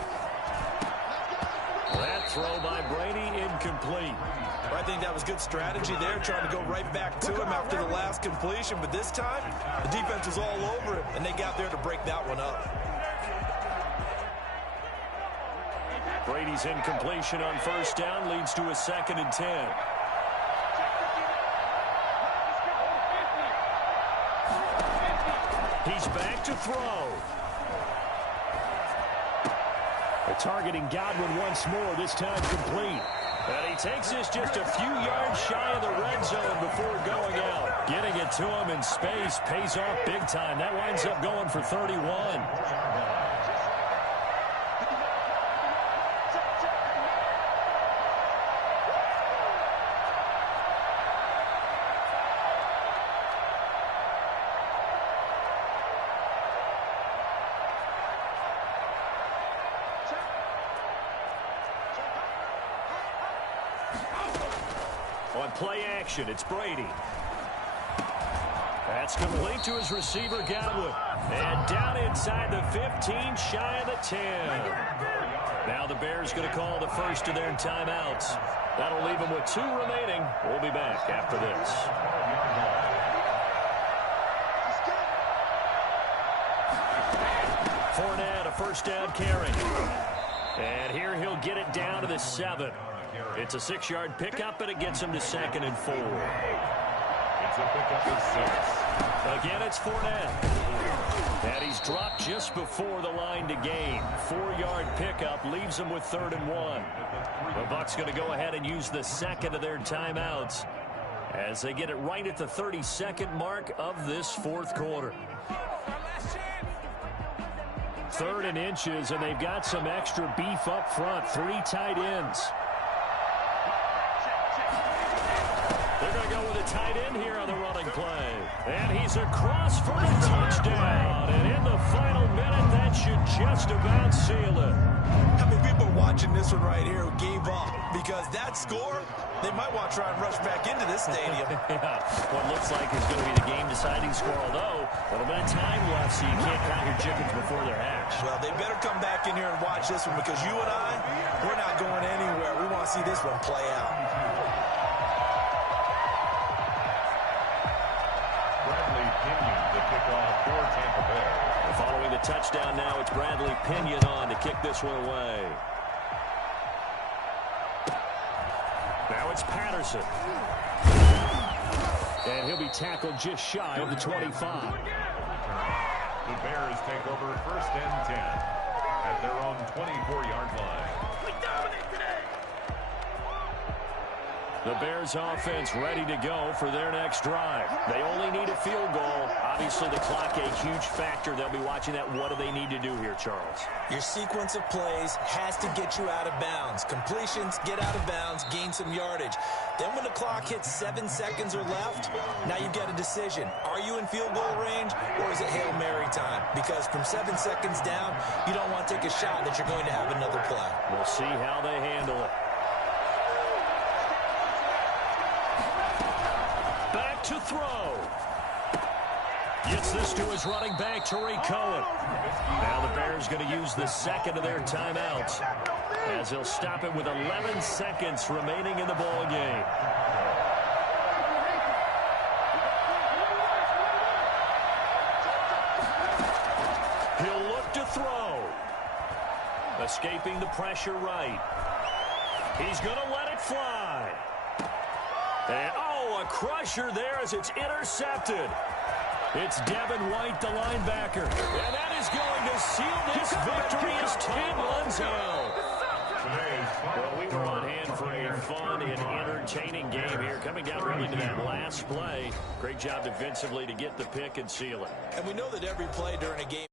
That throw by Brady incomplete. I think that was good strategy there, trying to go right back to him after the last completion. But this time, the defense was all over him, and they got there to break that one up. Brady's incompletion on 1st down leads to a 2nd and 10. He's back to throw. They're targeting Godwin once more, this time complete. And he takes this just a few yards shy of the red zone before going out. Getting it to him in space pays off big time. That winds up going for 31. On play action, it's Brady. That's complete to his receiver, Godwin. And down inside the 15, shy of the 10. Now the Bears going to call the first of their timeouts. That'll leave them with 2 remaining. We'll be back after this. Fournette, a 1st down carry. And here he'll get it down to the 7. It's a 6-yard pickup, and it gets him to 2nd and 4. It's a pickup of 6. Again, it's Fournette. And he's dropped just before the line to gain. 4-yard pickup leaves him with 3rd and 1. The Bucs going to go ahead and use the 2nd of their timeouts as they get it right at the 32nd mark of this 4th quarter. 3rd and inches, and they've got some extra beef up front. 3 tight ends. They're going to go with a tight end here on the running play. And he's across for a touchdown. And in the final minute, that should just about seal it. How many people are watching this one right here who gave up? Because that score, they might want to try and rush back into this stadium. Yeah, what looks like is going to be the game-deciding score, although a little bit of time left, so you can't count your chickens before they're hatched. Well, they better come back in here and watch this one, because you and I, we're not going anywhere. We want to see this one play out. Following the touchdown now, it's Bradley Pinion on to kick this one away. Now it's Patterson. And he'll be tackled just shy of the 25. The Bears take over 1st and 10 at their own 24-yard line. The Bears offense ready to go for their next drive. They only need a field goal. Obviously, the clock a huge factor. They'll be watching that. What do they need to do here, Charles? Your sequence of plays has to get you out of bounds. Completions, get out of bounds, gain some yardage. Then when the clock hits 7 seconds or left, now you've got a decision. Are you in field goal range, or is it Hail Mary time? Because from 7 seconds down, you don't want to take a shot that you're going to have another play. We'll see how they handle it. Back to throw. Gets this to his running back, Tariq Cohen. Now the Bears going to use the 2nd of their timeouts as they'll stop it with 11 seconds remaining in the ball game. escaping the pressure right. He's going to let it fly. And, oh, a crusher there as it's intercepted. It's Devin White, the linebacker. And that is going to seal this victory as time runs out. Well, we were on hand for a fun and entertaining game here. Coming down really to that last play. Great job defensively to get the pick and seal it. And we know that every play during a game